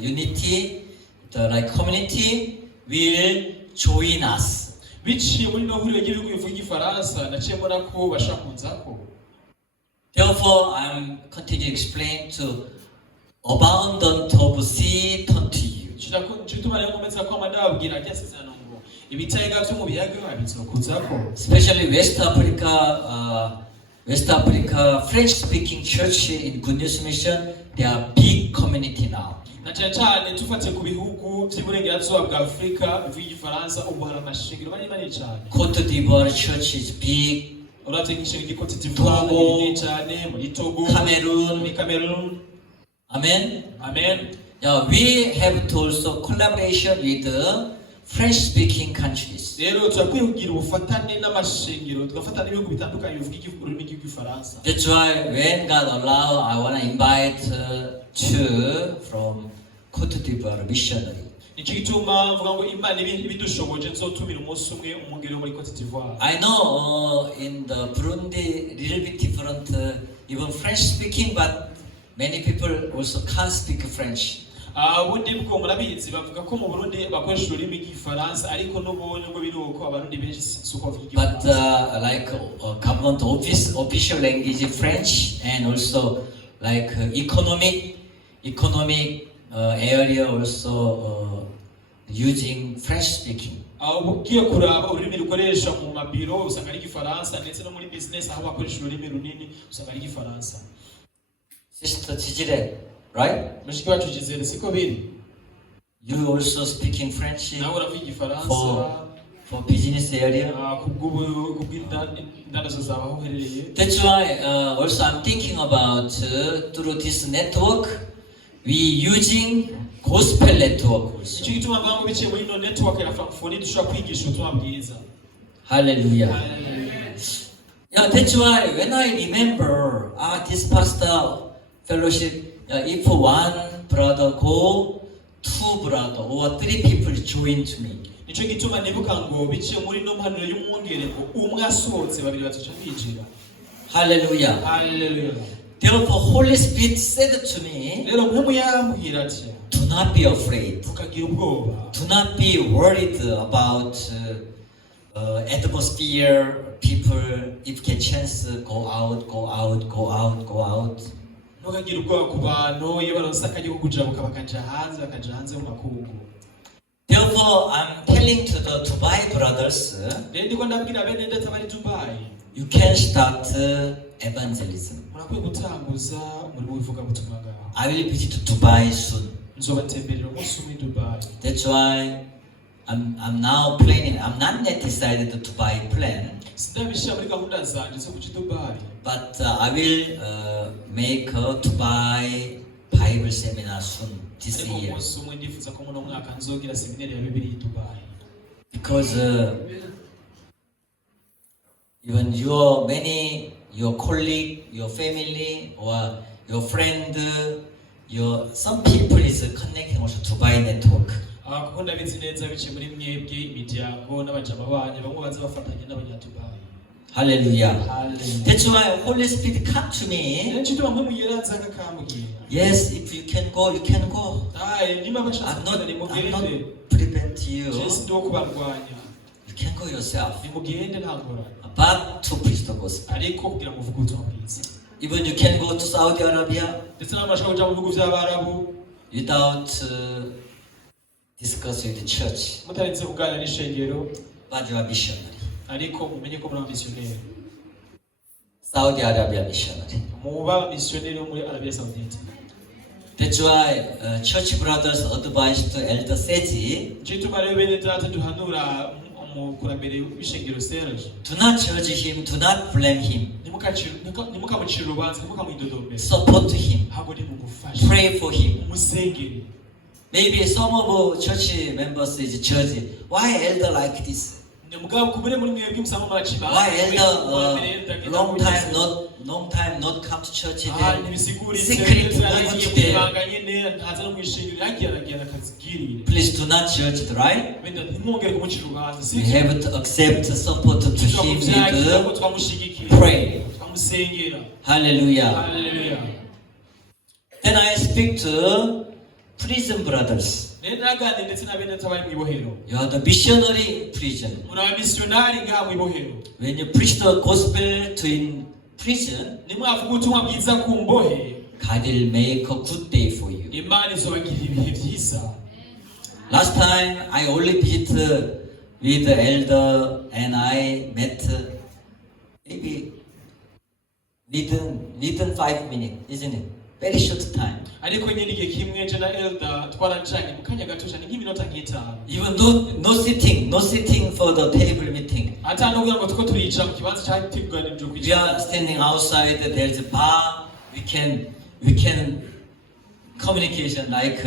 unity, the like community will join us. Biciye muri no huriro ry'ibihugu bivuga igifaransa naciye mbona ko bashaka kunzako. Therefore, I'm continuing to explain to abundant of sea turn to you. Chituma rero nkomeza ko amadabwira cyasezerano ngo ibitega byo mu biyaga bizokuzako. Especially West Africa French-speaking church in Good News Mission, they are big community now. Na cyane tufate ku bihugu by'iburengerazuba bwa Afrika bivuga igifaransa ubu hari amashingiro manini cyane. Côte d'Ivoire church is big. Uravye nk'ishinga Côte d'Ivoire ni cyane muri Togo, Cameroon. Amen. Yeah, we have to also collaboration with the French-speaking countries. Rero turakwiye kugira ubufatane n'amashingiro tugafatana ibihugu bitandukanye bivuga ururimi rw'igifaransa. That's why when God allow, I want to invite two from Côte d'Ivoire missionary. Nico gituma mvuga ngo Imana ibidushoboje nzotumira umunsi umwe umwungere muri Côte d'Ivoire. I know in the Burundi little bit different, even French-speaking, but many people also can't speak French. Ubundi bwo murabizi bavuga ko mu Burundi bakoresha ururimi rw'igifaransa ariko n'ubonye ngo biri uko abarundi benshi suko bavuga igifaransa. But like government official language French, and also like economic area also using French speaking. Ugiye kuraba ururimi rukoresha mu mabiro usanga ari igifaransa ndetse no muri business aho bakoresha ururimi runini usanga ari igifaransa. Sister Chijire, right? Mushiki wacu Gisele siko biri. You also speaking French nawe uravuga igifaransa for business area. Kubw'indanazo zawe aho uherereye. That's why also I'm thinking about through this network we using gospel network also. Icyo gituma mvuga ngo biciye muri ino network ya Frankfurt dushobora kwigisha ubutumwa bwiza. Hallelujah. Yeah, that's why when I remember this pastor fellowship, if one brother go, two brother or three people join to me. Nico gituma nibuka ngo biciye muri no mpanuro y'umwongere ngo umwe asohotse babiri bataca binjira. Hallelujah. Hallelujah. Therefore Holy Spirit said to me, rero mpemu yambwira ati do not be afraid. Tukagira ubwoba. Do not be worried about atmosphere, people, if get chance, go out. Ntukagira ubwoba ku bantu iyo baronse akajya ko kujabuka bakaja hanze mu makungu. Therefore, I'm telling to the Dubai brothers, rero ndiko ndabwira bene ndetse bari Dubai, you can start evangelism. murakwiye gutanguza muri buvuga butumwa ngaho. I will visit Dubai soon. Nzobatemberera umunsi umwe Dubai. That's why I'm now planning. I'm not yet decided to buy plan. Sindabishira muri gahunda zanje zo kuja Dubai. But I will make a Dubai Bible seminar soon this year. Umunsi umwe ndifuza ko muno mwaka nzogira seminari ya Bibiliya i Dubai. Because even your colleague, your family, or your friend, some people is connecting also to Dubai network. Kuko ndabizi neza biciye muri mwebwe imiryango n'abajama banyu bamwe baza bafatanya n'abanyadubai. Hallelujah. That's why Holy Spirit come to me. Yes, if you can go, you can go. I'm not prevent you. You can go yourself. But to preach the gospel. Even you can go to Saudi Arabia without discussing with the church. But you are missionary. Saudi Arabia missionary. That's why church brothers advised to Elder Seji, do not judge him, do not blame him. Support him. Pray for him. Maybe some of church members is judging. Why elder like this? Why elder long time not come to church again? Secret over to them. Please do not judge it, right? wenda ntimwongere kumucira urubanza We sibyo have to accept support to him twamuvyakira ko with twamushigikira pray. twamusengera Hallelujah. haleluya Then I speak to prison brothers. rero naganire ndetse n'abenetse abari mu ibohero You are the missionary in prison. muri abamisiyonari ngaha mu ibohero When you preach the gospel to in prison, nimwavuga ubutumwa bwiza ku mbohe God will make a good day for you. imana izobagirira ibihe byiza. Last time I only visit with the elder and I met maybe within 5 minutes, isn't it? Very short time. ariko nyine igihe kimwe je na elder twaracanye mu kanya gato cyane nk'iminota nk'itanu Even no sitting for the table meeting. ata no kugira ngo tuko turicara mu kibanza cyateguranijwe We kwicara are standing outside. There's a bar. We can communication like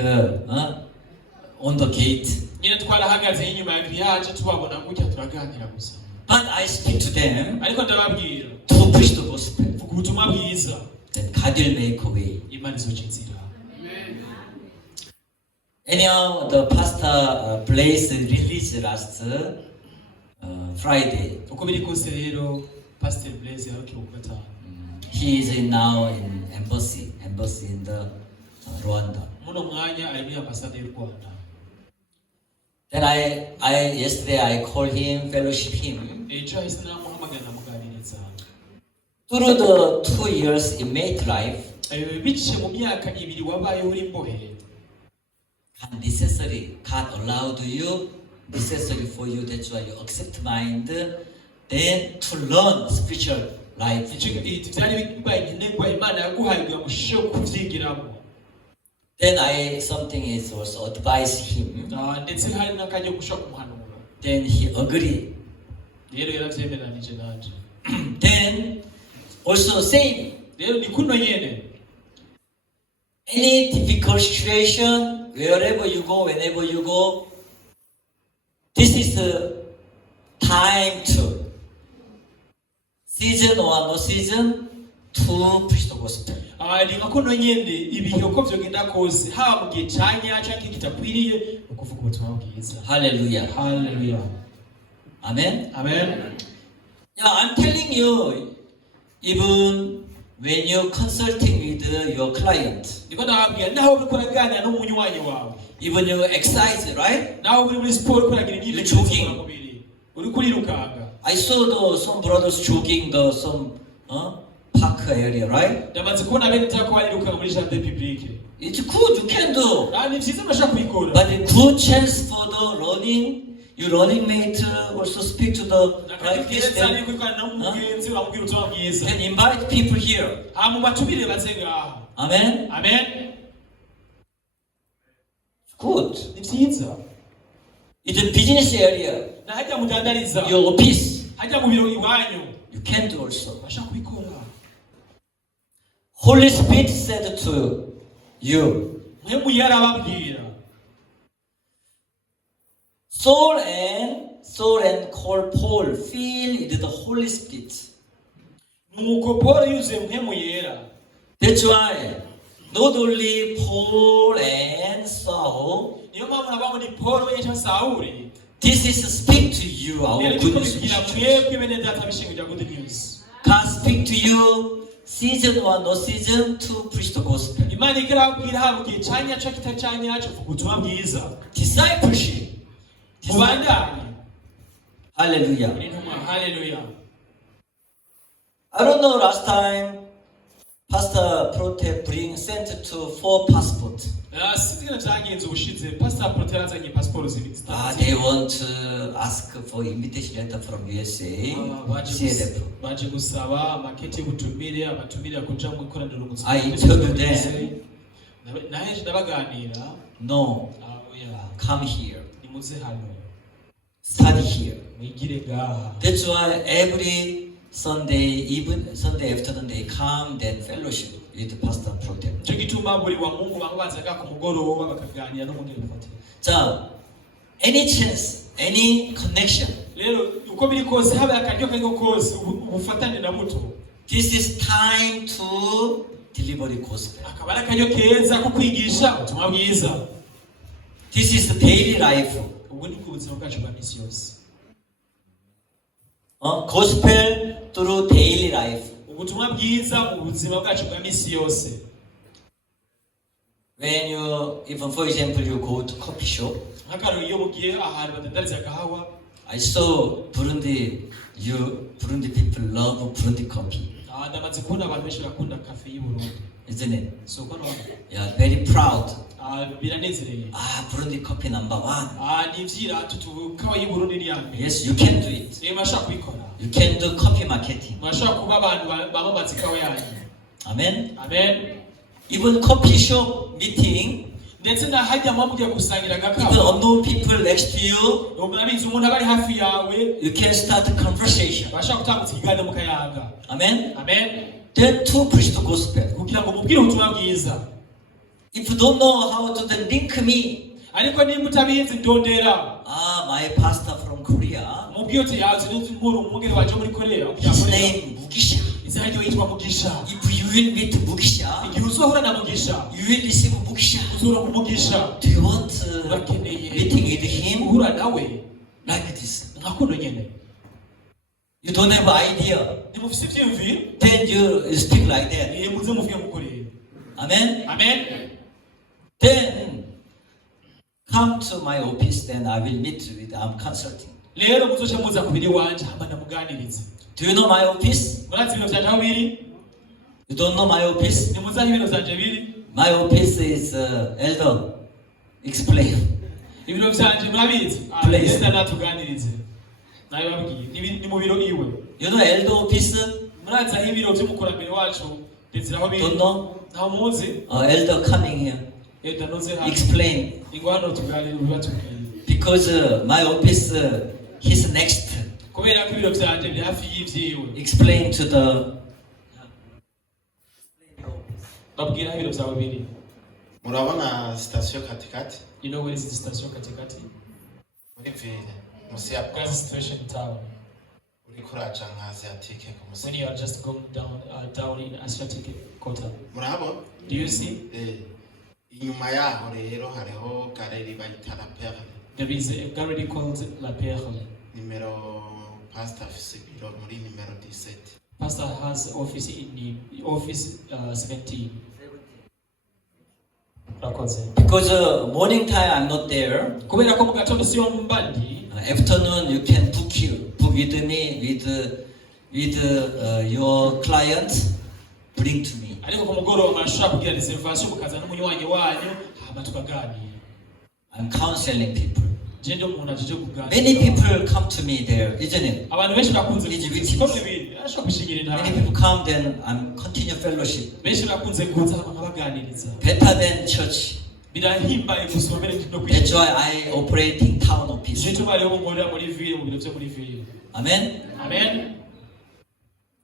on the gate. nyine twarahagaze inyuma ya grillage tubabona gutya turaganira gusa But I speak to them ariko ndababwira to preach the gospel. vuga ubutumwa bwiza Then God will make a way. imana izoca inzira. Anyhow, the pastor Blaise released last Friday. uko biri kose rero pastor Blaise yarukiye ku gatanu He is now in embassy in the Rwanda. muno mwanya ari muri ambasade y'u Rwanda. Then yesterday I called him, fellowship him. ejo hahise namuhamagara ndamuganiriza Through the 2 years in mate life, biciye mu myaka ibiri wabayeho uri imbohe God allowed you, necessary for you, that's why you accept mind, then to learn spiritual life. byari bibaye nkenerwa imana yaguhaye kugira ngo ushobore kubyigiramo. Then something is also advise him. ndetse hari n'akajya gushaka kumuhanura Then he agreed. rero yaravyemeranije nanje. Then also same. rero ni kuno nyene Any difficult situation, wherever you go, whenever you go, this is the time to season or no season to preach the gospel. ni nka kuno nyene ibihe uko vyogenda kose haba mu gihe canya canke kitakwiriye ni ukuvuga ubutumwa bwiza. Hallelujah. Hallelujah. Amen. Amen. Yeah, I'm telling you, even when you're consulting with your client, niko ndababwira naho uriko uraganira n'umunywanyi wawe, even you exercise, right? naho uri muri siporo uriko uragira imyimenyerezo Jogging. ngororamubiri uriko urirukanga. I saw some brothers jogging some park area, right? ndamaze kubona bene ko barirukanga muri jardin publique. It's good, you can do. ni vyiza urashaka kubikora. But a good chance for the running, your running mate also speak to the like this. Then Then invite people here. Amen. Amen. Good. Ni vyiza. It's a business area. Na hajya mudandariza. Your office. Hajya mu biro iwanyu. You can do also. Urashaka kubikora. Holy Spirit said to you, Mwemu yarababwira. Saul and Paul filled with the Holy Spirit. Nuko Paul yuzuye mwemu yera. That's why not only Paul and Saul, Niyo mpamvu nabamo ni Paul yecha Sauli. this is speak to you, our Rero good kubikira news. mwebwe bene data bishingo bya good news. God speak to you, season 1 or season 2, preach the gospel. Imana ikirabwira haba gihe canya cyo kitacanya cyo ubutumwa bwiza. Discipleship. Mubandanye. Hallelujah. Hallelujah. I don't know, last time Pastor Prote sent to 4 passports. Sinzigera byagenze ubushize Pastor Prote azanye passport zibiri. They want to ask for invitation letter from USA, CLF. baje gusaba makete y'ubutumire abatumire kuja mu ikoraniro mu I told them, naje ndabaganira no, oya come here, nimuze hano study here. mwigire gaha. That's why every Sunday afternoon they come, then fellowship with Pastor Prote. Cyo gituma buri wa Mungu bazaga ku mugoroba bakaganira n'umugeni Prote. So, any chance, any connection, Rero uko biri kose haba akaryo kariko kose ubufatane na muto. this is time to deliver the gospel. Akaba ari akaryo keza ko kwigisha ubutumwa bwiza. This is the daily life. ubu ni bwo buzima bwacu bwa misi yose. Gospel through daily life. Ubutumwa bwiza mu buzima bwacu bwa misi yose. When you, even for example, you go to coffee shop, nk'akarero iyo mugiye ahantu badandariza agahawa, I saw Burundi people love Burundi coffee, ndamaze kubona abantu benshi bakunda kafe y'u Burundi, isn't it? so kono Yeah, very proud. biranezereye. Burundi coffee number 1. ni ivyirato tukawa y'u Burundi ni yambere. Yes, you can do it. Mashaka kubikora. You can do coffee marketing. Mashaka kuba abantu bamamaza ikawa yanyu. Amen. Amen. Even coffee shop meeting, ndetse na hajya mu mugiye gusangira even agakawa, unknown people next to you, urabizi umuntu abari hafi yawe, you can start a conversation. bashaka gutanga ikiganiro mu kayaga. Amen. Amen. Then to preach the gospel. kugira ngo mubwire ubutumwa bwiza. If you don't know how to then link me, ariko nimba utabizi ndondera, my pastor from Korea, mubwire uti yazi n'inkuru umugeni waje muri Korea, his name Mugisha. izina ryo yitwa Mugisha. If you will meet Mugisha, igihe uzohura na Mugisha, you will receive Mugisha. uzura ku Mugisha. Do you want meeting with him uhura nawe like this? nkakuno nyene. You don't have idea. nimufise ivyiyumviro, Then you speak like that. muze muvuge mukoreye. Amen. Amen. Then come to my office. Then I will meet with. I'm consulting. rero muzoce muza ku biri wanje hama ndamuganiriza. Do you know my office? murazi ibiro vyanje aho biri? You don't know my office? nimuzi aho ibiro vyanje biri? My office is elder. Explain. ibiro vyanje murabizi? Please. Yenda natuganirize. nayo babwiye ni mu biro iwe. You know elder office? murazi aho ibiro vy'umukurambere wacu ndetse aho biri? Don't know? ntaho muzi? Elder coming here. Yenda noze hano. Explain. ingwano tuganire batubwiye. Because my office is next. kubera ko ibiro vyanje biri hafi y'ivyiwe. Explain to the. babwira aho ibiro vyawe biri. Murabona station katikati? You know where is the station katikati? Muri ville, musi ya Gas station town. uri kuraja nka Asiatique ku musi. When you are just going down in Asiatic quarter. Murabona? Do you see? Inyuma yaho rero hariho galeri bayita La Perle. There is a gallery called La Perle. Nimero pastor afise biro muri nimero 17. Pastor has office in the office 17. Because morning time I'm not there. kubera ko mu gatondo siyo mbandi. Afternoon you can book with me with your client. Bring to me. ariko ku mugoroba murashobora kugira reservation mukaza n'umunywanyi wanyu hama tukaganira. I'm counseling people. je ndo umuntu aje kuganira. Many people come to me there, isn't it? abantu benshi bakunze It's kuko ibintu arashobora gushingira Many intara. people come, then I'm continue fellowship. benshi bakunze kuza hama nkabaganiriza. Better than church. birahimbaye gusomera no That's kwiga. why I operate in town office. je tuma rero ngorera muri ville mu biro byo muri ville. Amen. Amen.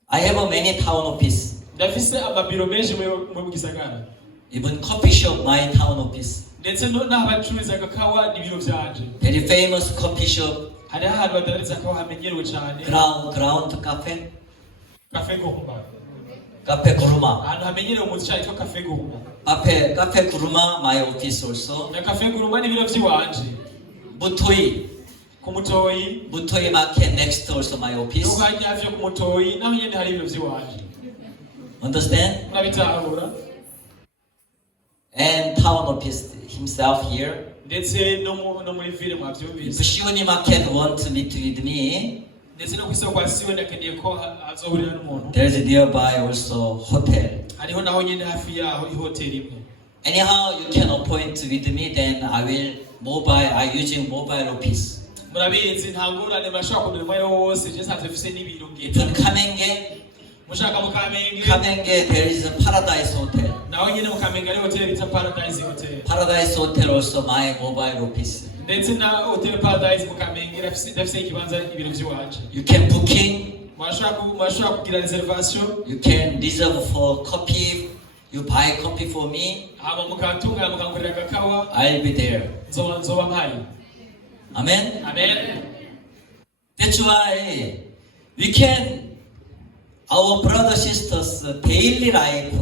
I have a many town office. ndafise amabiro menshi mu gisagara. Even coffee shop, my town office. ndetse n'abacururiza agakawa n'ibiro vyanje. Very famous coffee shop. hari ahantu badandariza akawa hamenyerewe cyane. Ground cafe. Cafe Gomba. Cafe Guruma. ahantu hamenyerewe mu cyane ko Cafe Gomba. Cafe Guruma, my office also. na Cafe Gomba n'ibiro vy'iwanje. Butoi. ku Mutoyi. Butoi market next also my office. nuko hajya hafi yo ku Mutoyi naho nyene hari ibiro vy'iwanje. Understand? murabitahura. And town office himself here. ndetse no muri ville If mwavyumvise. Shioni market want to meet with me, ndetse no kw'isoko kwa Siwe ndakeneye ko azohurira n'umuntu. there is nearby also hotel. hariho naho nyene hafi yaho ihoteli imwe. Anyhow, you can appoint with me, then I using mobile office. murabizi nta ngorane mashaka kundira umwanya wose je nsanzwe mfise n'ibiro Even ngenda. Kamenge, mushaka mu Kamenge. there is a Paradise Hotel. naho nyene mu Kamenge ari hoteli bita Paradise Hotel. Paradise Hotel also my mobile office. ndetse na Hotel Paradise mu Kamenge ndafise ikibanza ibiro vy'iwanje. You can booking, mashaka kugira reservation. you can reserve for coffee. You buy coffee for me, hama mukatunga mukangurira agakawa. I'll be there. nzoba mpari. Amen. Amen. That's why we can, our brothers sisters, daily life,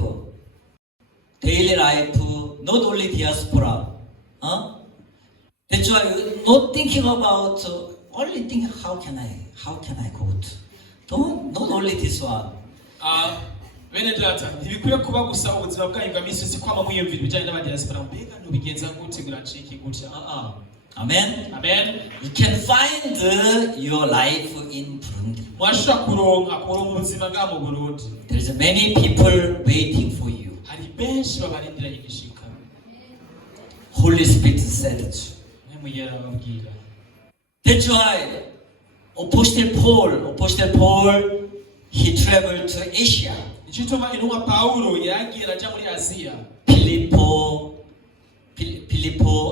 not only diaspora, That's why not thinking about only think how can I go to. Not only this one. Bene data ntibikwiye kuba gusa ubuzima bwanyu bwa misi yose kwama mwiyumvira ibijyanye n'abadiaspora mbega nubigenza gute guraciki gutya Amen. amen. You can find your life in Burundi. Mwashobora kuronka ubuzima bwa mu Burundi. There is many people waiting for you. Hari benshi babarindira igishika. Holy Spirit said it. Mwemuyera babwira. That's why Apostle Paul, he traveled to Asia. Nicituma intumwa Paulo yagiye araja muri Aziya. Philippo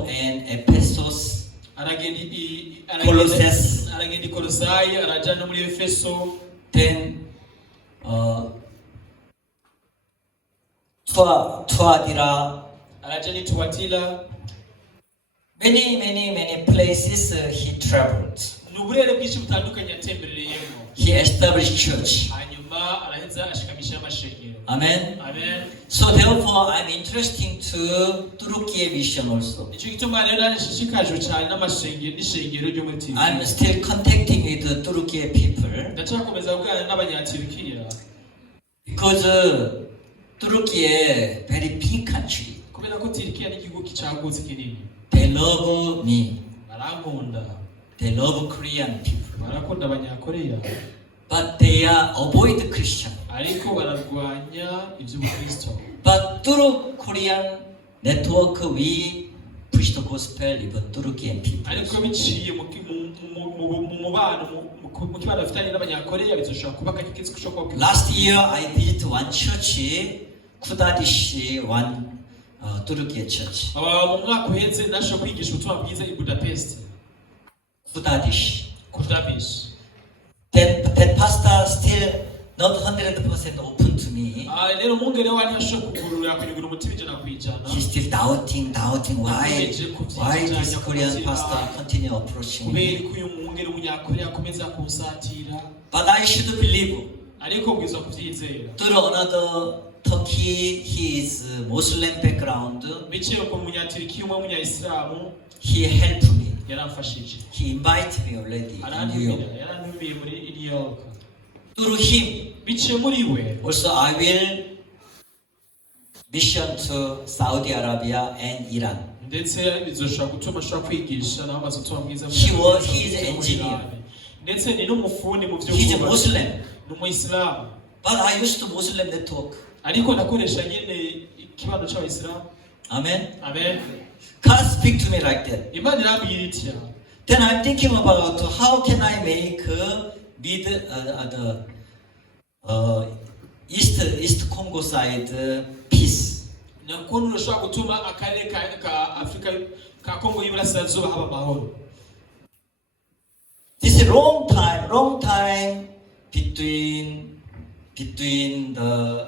and Ephesus. Aragenda Colossus. Aragenda Kolosai, araja no muri Efeso. Then Tuatira. Araja ni Tuatila. Many places he traveled. Nuburere bwinshi butandukanye yatemberereyemo. He established church. Hanyuma araheza ashikamisha amashengero. Amen. Amen. So therefore, I'm interested to Turkey mission also. Nico gituma rero nashishikajwe cyane n'ishengero ryo muri Turkiya. I'm still contacting with the Turkey people Ndacyakomeza kuganira n'abanyaturikiya. because Turkey very big country. Kubera ko Turkiya ni igihugu cyagutse kinini. They love me. Barankunda. They love Korean people. Barakunda abanyakoreya. But they avoid Christian. Ariko bararwanya iby'ubukristo. But through Korean network, we preach the gospel even Turkian people. Ariko biciye mu mubano mu kibano bafitanye n'abanyakoreya bizoshobora kuba kakitse kushoboka. Last year, I visited one church, Kudadishi, one Turkey church. Mu mwaka uheze nashoboye kwigisha ubutumwa bwiza i Budapest. Kudadish. Then That pastor still not 100% open to me. rero umwungere wari yashoboye kugurura kunyugura umutima ijana ku ijana. He's still doubting why this Korean pastor continue approaching kubera me. ko uyu mwungere w'umunyakoreya akomeza kunsatira. But I should believe. Ariko bwiza kubyizera. Through another Turkey, he is Muslim background. Biciye ku munyaturikiya umwe w'umunyayisilamu. He helped me. Yaramfashije. He invited me already in New York. Yarantumiye muri New York. Through him, Biciye muri we. also I will mission to Saudi Arabia and Iran. Ndetse bizoshobora gutuma ashobora kwigisha naho amaze ubutumwa bwiza. He is an engineer. Ndetse ni n'umufundi mu He is a Muslim. Ni umuyisilamu. But I used to Muslim network. Ariko nakoresha nyine ikibano cy'abayisilamu. Amen. Amen. God speak to me like that. Imana irambwira itya. Then I'm thinking about how can I make mid the East Congo side peace. Nakuntu ushobora gutuma akarere ka Afrika ka Kongo y'Iburasirazuba haba amahoro. This is long time between the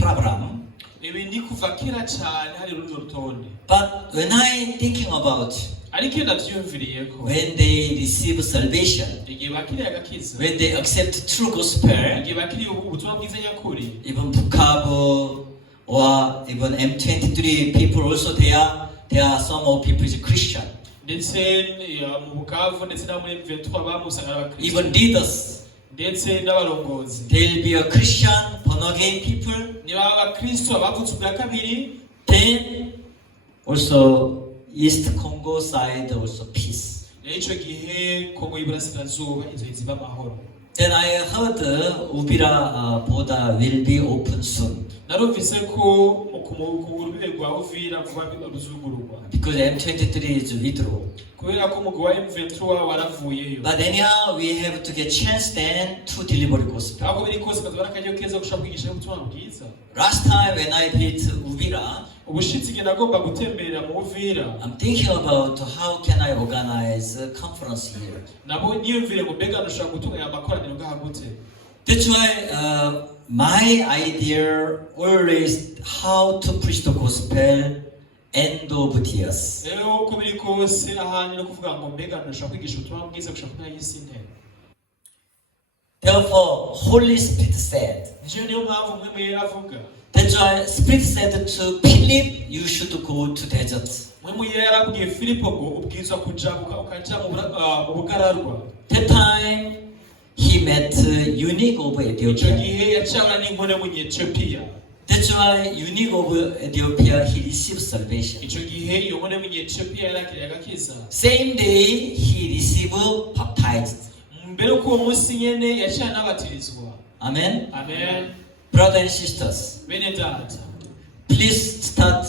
problem. Ibi ni kuva kera cyane hari runo rutonde. But when I thinking about Ariko ndavyumviriye ko when they receive salvation, igihe bakiriye agakiza, when they accept true gospel, igihe bakiriye ubutumwa bwiza nyakuri, even Bukavu or even M23 people also there are some of people is Christian. ndetse mu Bukavu ndetse na muri M23 bamusanga abakristo. Even leaders, ndetse n'abarongozi. they'll be a Christian, born again people. Niba abakristo bavutse ubwa kabiri, Then also East Congo side also peace. n'icyo gihe Kongo y'Iburasirazuba izo ziba amahoro. Then I heard Uvira border will be open soon. Narumvise ko ku rubibe rwa Uvira vuba ruzugururwa. Because M23 is withdraw. Kubera ko umugwi wa M23 waravuyeyo. But anyhow, we have to get chance then to deliver the gospel. Ako biri kose kaza barakajyo keza gushaka kwigisha ubutumwa bwiza. Last time when I visit Uvira, Ubushitsi genda agomba gutemberera mu Uvira. I'm thinking about how can I organize a conference here. Nabo niyumvire mu mbega nushaka gutunganya amakoraniro ngahagutse. That's why my idea always how to preach the gospel end of tears. Rero uko biri kose ahandi no kuvuga ngo mbega nushaka kwigisha ubutumwa bwiza gushaka kuntaya isi nte. Therefore, Holy Spirit said. Niyo mpamvu mwe yaravuga. That's why Spirit said to Philip, you should go to desert. mpwemu yera yarabwiye Filipo ngo ubwirizwa kujabuka ukaja mu bugararwa. That time he met eunuch of Ico Ethiopia. gihe yacana n'inkone y'Umunyetiyopiya. That's why eunuch of Ethiopia he received salvation. Ico gihe iyo nkone y'Umunyetiyopiya yarakiriye agakiza. Same day he received baptized. Mbere uko uwo munsi nyene yacana abatirizwa. Amen. Amen. Brothers and sisters, Bene data, please start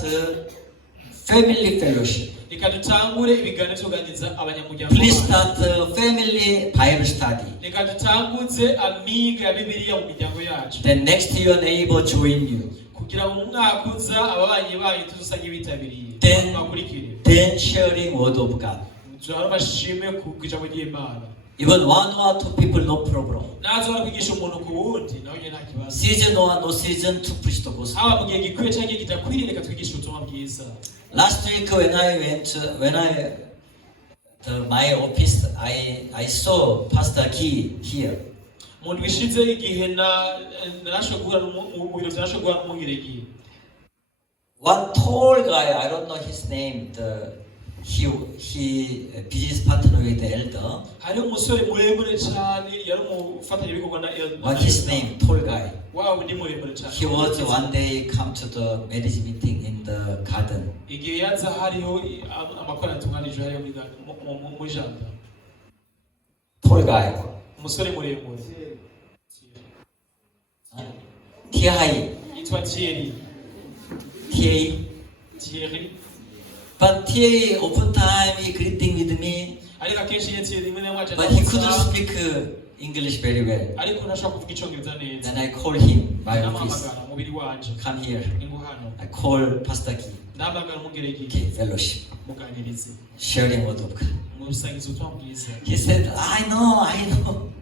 family fellowship. reka dutangure ibiganiro tuganiriza abanyamuryango Please bacu. start family Bible study. Reka dutanguze amiga ya Bibiliya mu miryango yacu. Then next year your neighbor join you. Kugira ngo mu mwaka uza ababanyi banyu tuzusanye bitabiriye. Then- Bakurikire. Then sharing word of God. Tuzahora bashime ku ijambo ry'Imana. Even one or two people, no problem. Nazo barakwigisha umuntu ku wundi nawe nyine nta kibazo. Season one, no season to preach the gospel. Haba mu gihe gikwiye cyangwa igihe kidakwiriye reka twigishe ubutumwa bwiza. Last week when I went, my office, I saw Pastor Key here. Mu ndwi ishize igihe narashobora mu biro narashobora kumugiregi. One tall guy, I don't know his name. He business partner with the elder. Hari umusore muremure cyane yari umufatanyabikorwa na What his name? Tall guy. Wow, ni muremure cyane. He was one day come to the marriage meeting in the garden. Igihe yaza hariho amakorano tunganije hariho mu jardin. Tall guy. Umusore muremure. Thierry. Yitwa Thierry. Thierry. But Thierry open time he greeting with me. Ariko akenshi iyo Thierry rimwe na rimwe aje But he couldn't speak English very well. ariko ntashobora kuvuga icyongereza neza. Then I call him my office. Ndamuhamagara mubiri wanje. Come here. Ingo hano. I call Pastor Key. Ndahamagara umugereki. Okay, fellowship. Muganirize. Sharing word of God. Mubisangiza ubutumwa bwiza. He said, I know.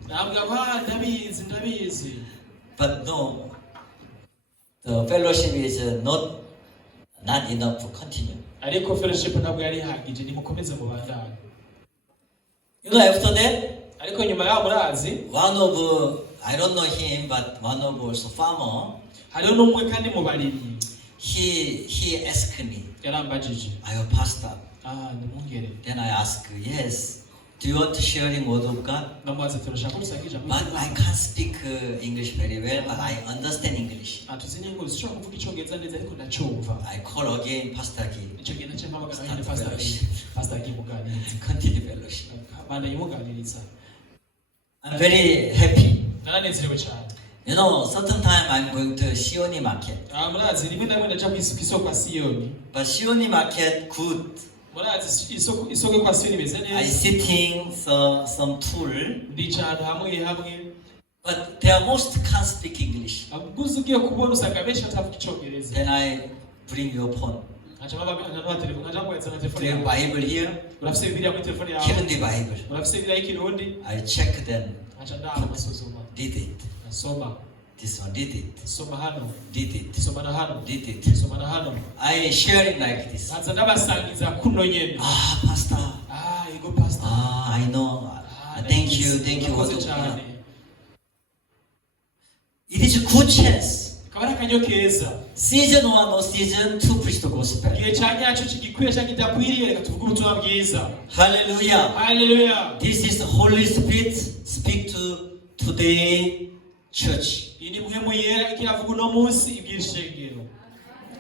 Ndabwira ndabizi. But no, the fellowship is not enough to continue. Ariko fellowship ntabwo yari ihagije nimukomeze mu bandanye. You know, after that, Ariko nyuma yaho murazi one of, I don't know him, but one of also farmer, hariho n'umwe kandi mu barimyi he asked me, yarambajije. are you a pastor? Ndimwongere. Then I asked, yes. Do you want to sharing word of God? Ndamubaza turashaka gusangira ijambo. But I can't speak English very well, but I understand English. Atuzi ngo sinshobora kuvuga icyongereza neza ariko ndacyumva. I call again Pastor Key. Icyo gihe nace mpamagara Start nyine pastor fellowship. Pastor yimuganiriza. Continue fellowship. Banda yimuganiriza. I'm very happy. Naranezerewe cyane. You know, certain time I'm going to Sioni market. Murazi rimwe na rimwe ndaca ku isoko kwa Siyoni. But Sioni market good. Murazi isoko kwa Siyoni imeze I neza. sitting some tool, Ndicara ahantu hamwe. but they are most can't speak English. Abuguzi ugiye kubona usanga benshi batavuga icyongereza. Then I bring your phone. Acha mpamagara na telefone, acha kwetsa na Do telefone you have yawe. Bible here? Urafise Bibiliya muri telefone yawe. Here in the Bible. Urafise Bibiliya y'ikirundi. I check them. Acha ndaha masuzuma. Did it. Nasoma. This one did it. Soma hano. Did it. Soma na hano. Did it. Soma na hano. I sharing like this. Aza ndabasangiza kuno nyene. Pastor. Ego pastor. I know. Thank you. Urakoze cyane. It is a good chance. Kabara kanyo keza. Season 1 or season 2 preach the gospel. Igihe cyanyacu kigikwiye cyangwa kidakwiriye reka tuvuge ubutumwa bwiza. Hallelujah. Hallelujah. This is the Holy Spirit speak to today church. Iyi ni muhemu yera ikiravuga uno munsi ibwira ishengero.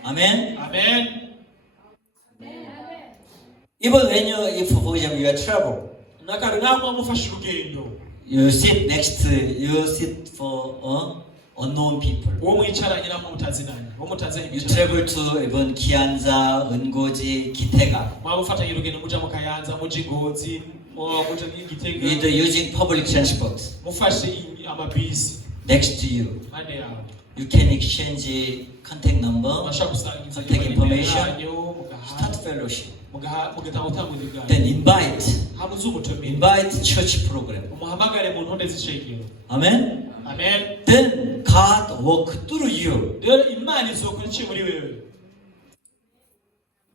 Amen. Amen. Even when if for example you are trouble, Nakari namwe mufashe urugendo. you sit for unknown people. Uwo mwicaranye namwe mutazinanye. Uwo mutazanye You mwicaranye. travel to even Kianza, Ungoji, Kitega. Mwabufatanye urugendo muja mu Kayanza, muja Ingozi, muja Gitega. With using public transport Mufashe amabisi. next to you. Hande yawe. You can exchange contact number, Mashaka gusangiza contact information, yanyu, start fellowship. mugatanga utanguza ibwami. Then invite Hamuze umutumire. invite church program. Umuhamagare mu ntonde z'ishengero. Amen. Amen. Then God work through you. Rero Imana izokora iki muri wewe?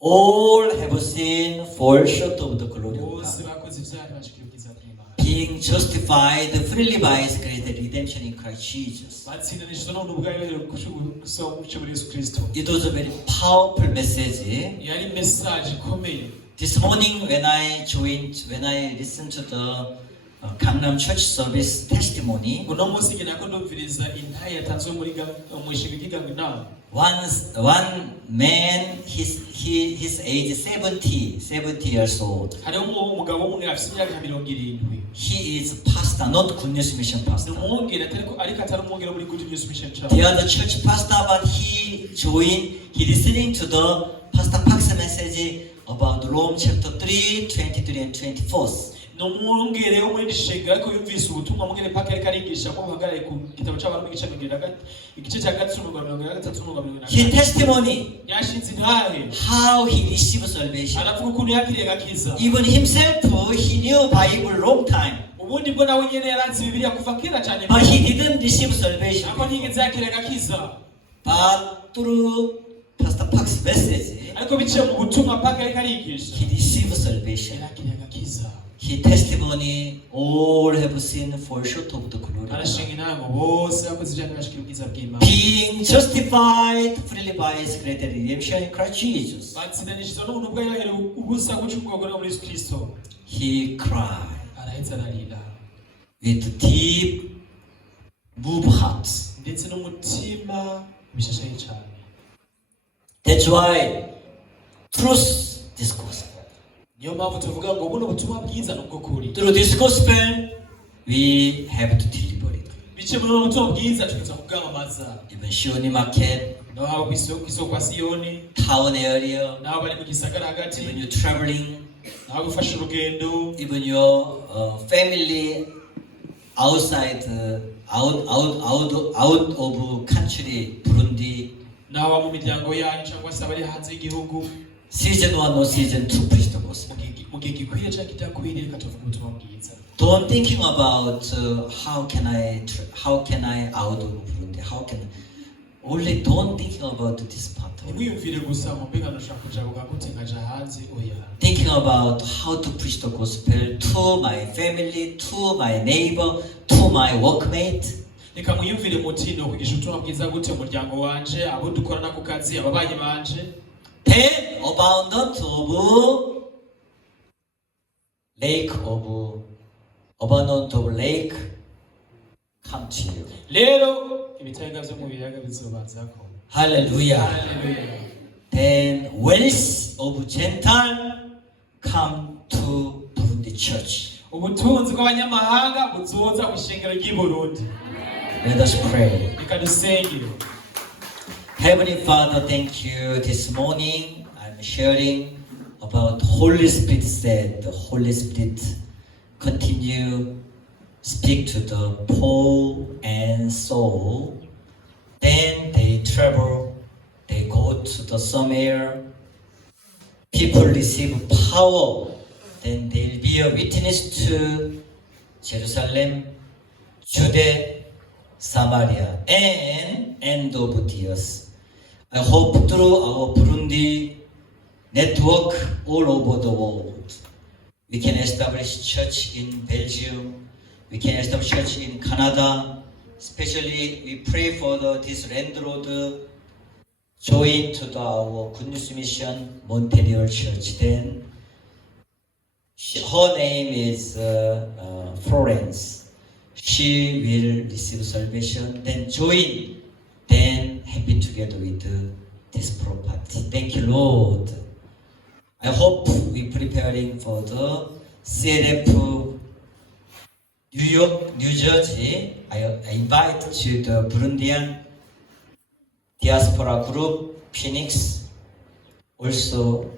All have seen fall short of the glory of Bose God. bakoze ibyaha bashikira ubwiza bw'Imana. Being justified freely by His great redemption in Christ Christ Jesus. batsindanishijwe n'ubuntu bwayo bahereye guca muri Yesu Kristo. It was a very powerful message. Yari message ikomeye. This morning when I listened to the Gangnam Church service testimony, uno munsi igihe nako ndumviriza intahe yatanzwe muri mushinga ry'Gangnam. One man, his age 70 years old. Hariho umugabo umwe afite imyaka 70. He is pastor, not Good News Mission pastor. Umwungere ariko atari umwungere muri Good News Mission Church. They are the church pastor, but he listening to the Pastor Park's message about Rome chapter 3, 23 and 24. N'umwungere wo muri shengero ariko yumvise ubutumwa mwene Park ariko arigisha ko buhagarare ku gitabo cy'abantu igice cya 3:33. His testimony, yashinze intahe how he received salvation. aravuga ukuntu yakiriye gakiza. Even himself, he knew Bible long time, ubundi bwo nawe nyene yaranze Bibiliya kuva kera cyane. but he didn't receive salvation. Ako ntigeze yakiriye gakiza. But through Pastor Park's message, ariko biciye mu butumwa Park ariko arigisha, he received salvation. yakiriye gakiza. His testimony, all have seen fall short of the glory of arashinga God. intango bose bakoze ijana bashikira ubwiza bw'Imana. Being justified freely by His great redemption in Christ Jesus, batsindanishijwe n'ubuntu bwayo bahereye ubusa gucungurwa muri Yesu Kristo. he cried araheza ararira with deep, moved heart. ndetse n'umutima bishashaye cyane. That's why truth this gospel. niyo mpamvu tuvuga ngo buno butumwa bwiza n'ubwo kuri. Through this gospel, we have to deliver it. biciye muri ubu butumwa bwiza tukaza kubwamamaza. Even Shioni Market, naho haba ku isoko kwa Siyoni, town area, naho bari mu gisagara hagati, even you're traveling, naho gufasha urugendo, even your family outside, out of country, Burundi. naho mu miryango yanyu cyangwa se abari hanze y'igihugu. Season 1 or season 2, preach the gospel. mu gihe gikwiriye cyangwa kidakwiriye reka tuvuge ubutumwa bwiza. Don't thinking about how can I out of Burundi? Only don't thinking about this part. ntiwiyumvire gusa ngo mbega ndashaka kujabuka gute nkaja hanze. oya, Thinking about how to preach the gospel to my family, to my neighbor, to my workmate. reka mwiyumvire muti ni ukwigisha ubutumwa bwiza gute umuryango wanje, abo dukorana ku kazi, ababanyi banje. Then abundance of lake come to you. rero ibitanga byo mu biyaga bizobanzako. Hallelujah. Hallelujah. Then wealth of Gentile come to Burundi church. ubutunzi bw'abanyamahanga buzoza mu ishengero ry'i Burundi. Let us pray. reka dusenge. Heavenly Father, thank you. This morning I'm sharing about Holy Spirit said. The Holy Spirit continue speak to the Paul and Saul. Then they travel, they go to the somewhere. People receive power. Then they'll be a witness to Jerusalem, Judea, Samaria, and end of the earth. I hope through our Burundi network all over the world, we can establish church in Belgium, we can establish church in Canada. Especially we pray for this landlord join to our Good News Mission Montreal Church. Then her name is Florence. She will receive salvation, then join, then happy together with this property. Thank you, Lord. I hope we're preparing for the CLF New York, New Jersey. I invite to the Burundian diaspora group, Phoenix, also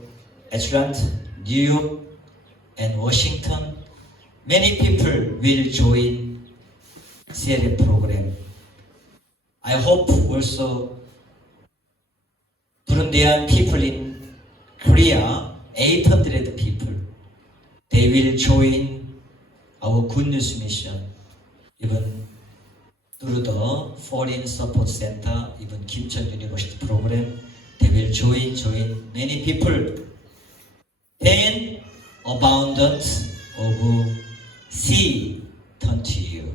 Atlanta, New York, and Washington. Many people will join CLF program. I hope also Burundian people in Korea, 800 people, they will join our Good News Mission, even through the Foreign Support Center, even Kim Chun University program, they will join many people. Then abundance of sea turn to you.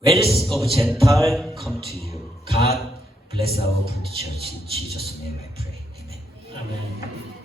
wealth of Gentile come to you. God bless our good church. In Jesus' name I pray. Amen. 아멘.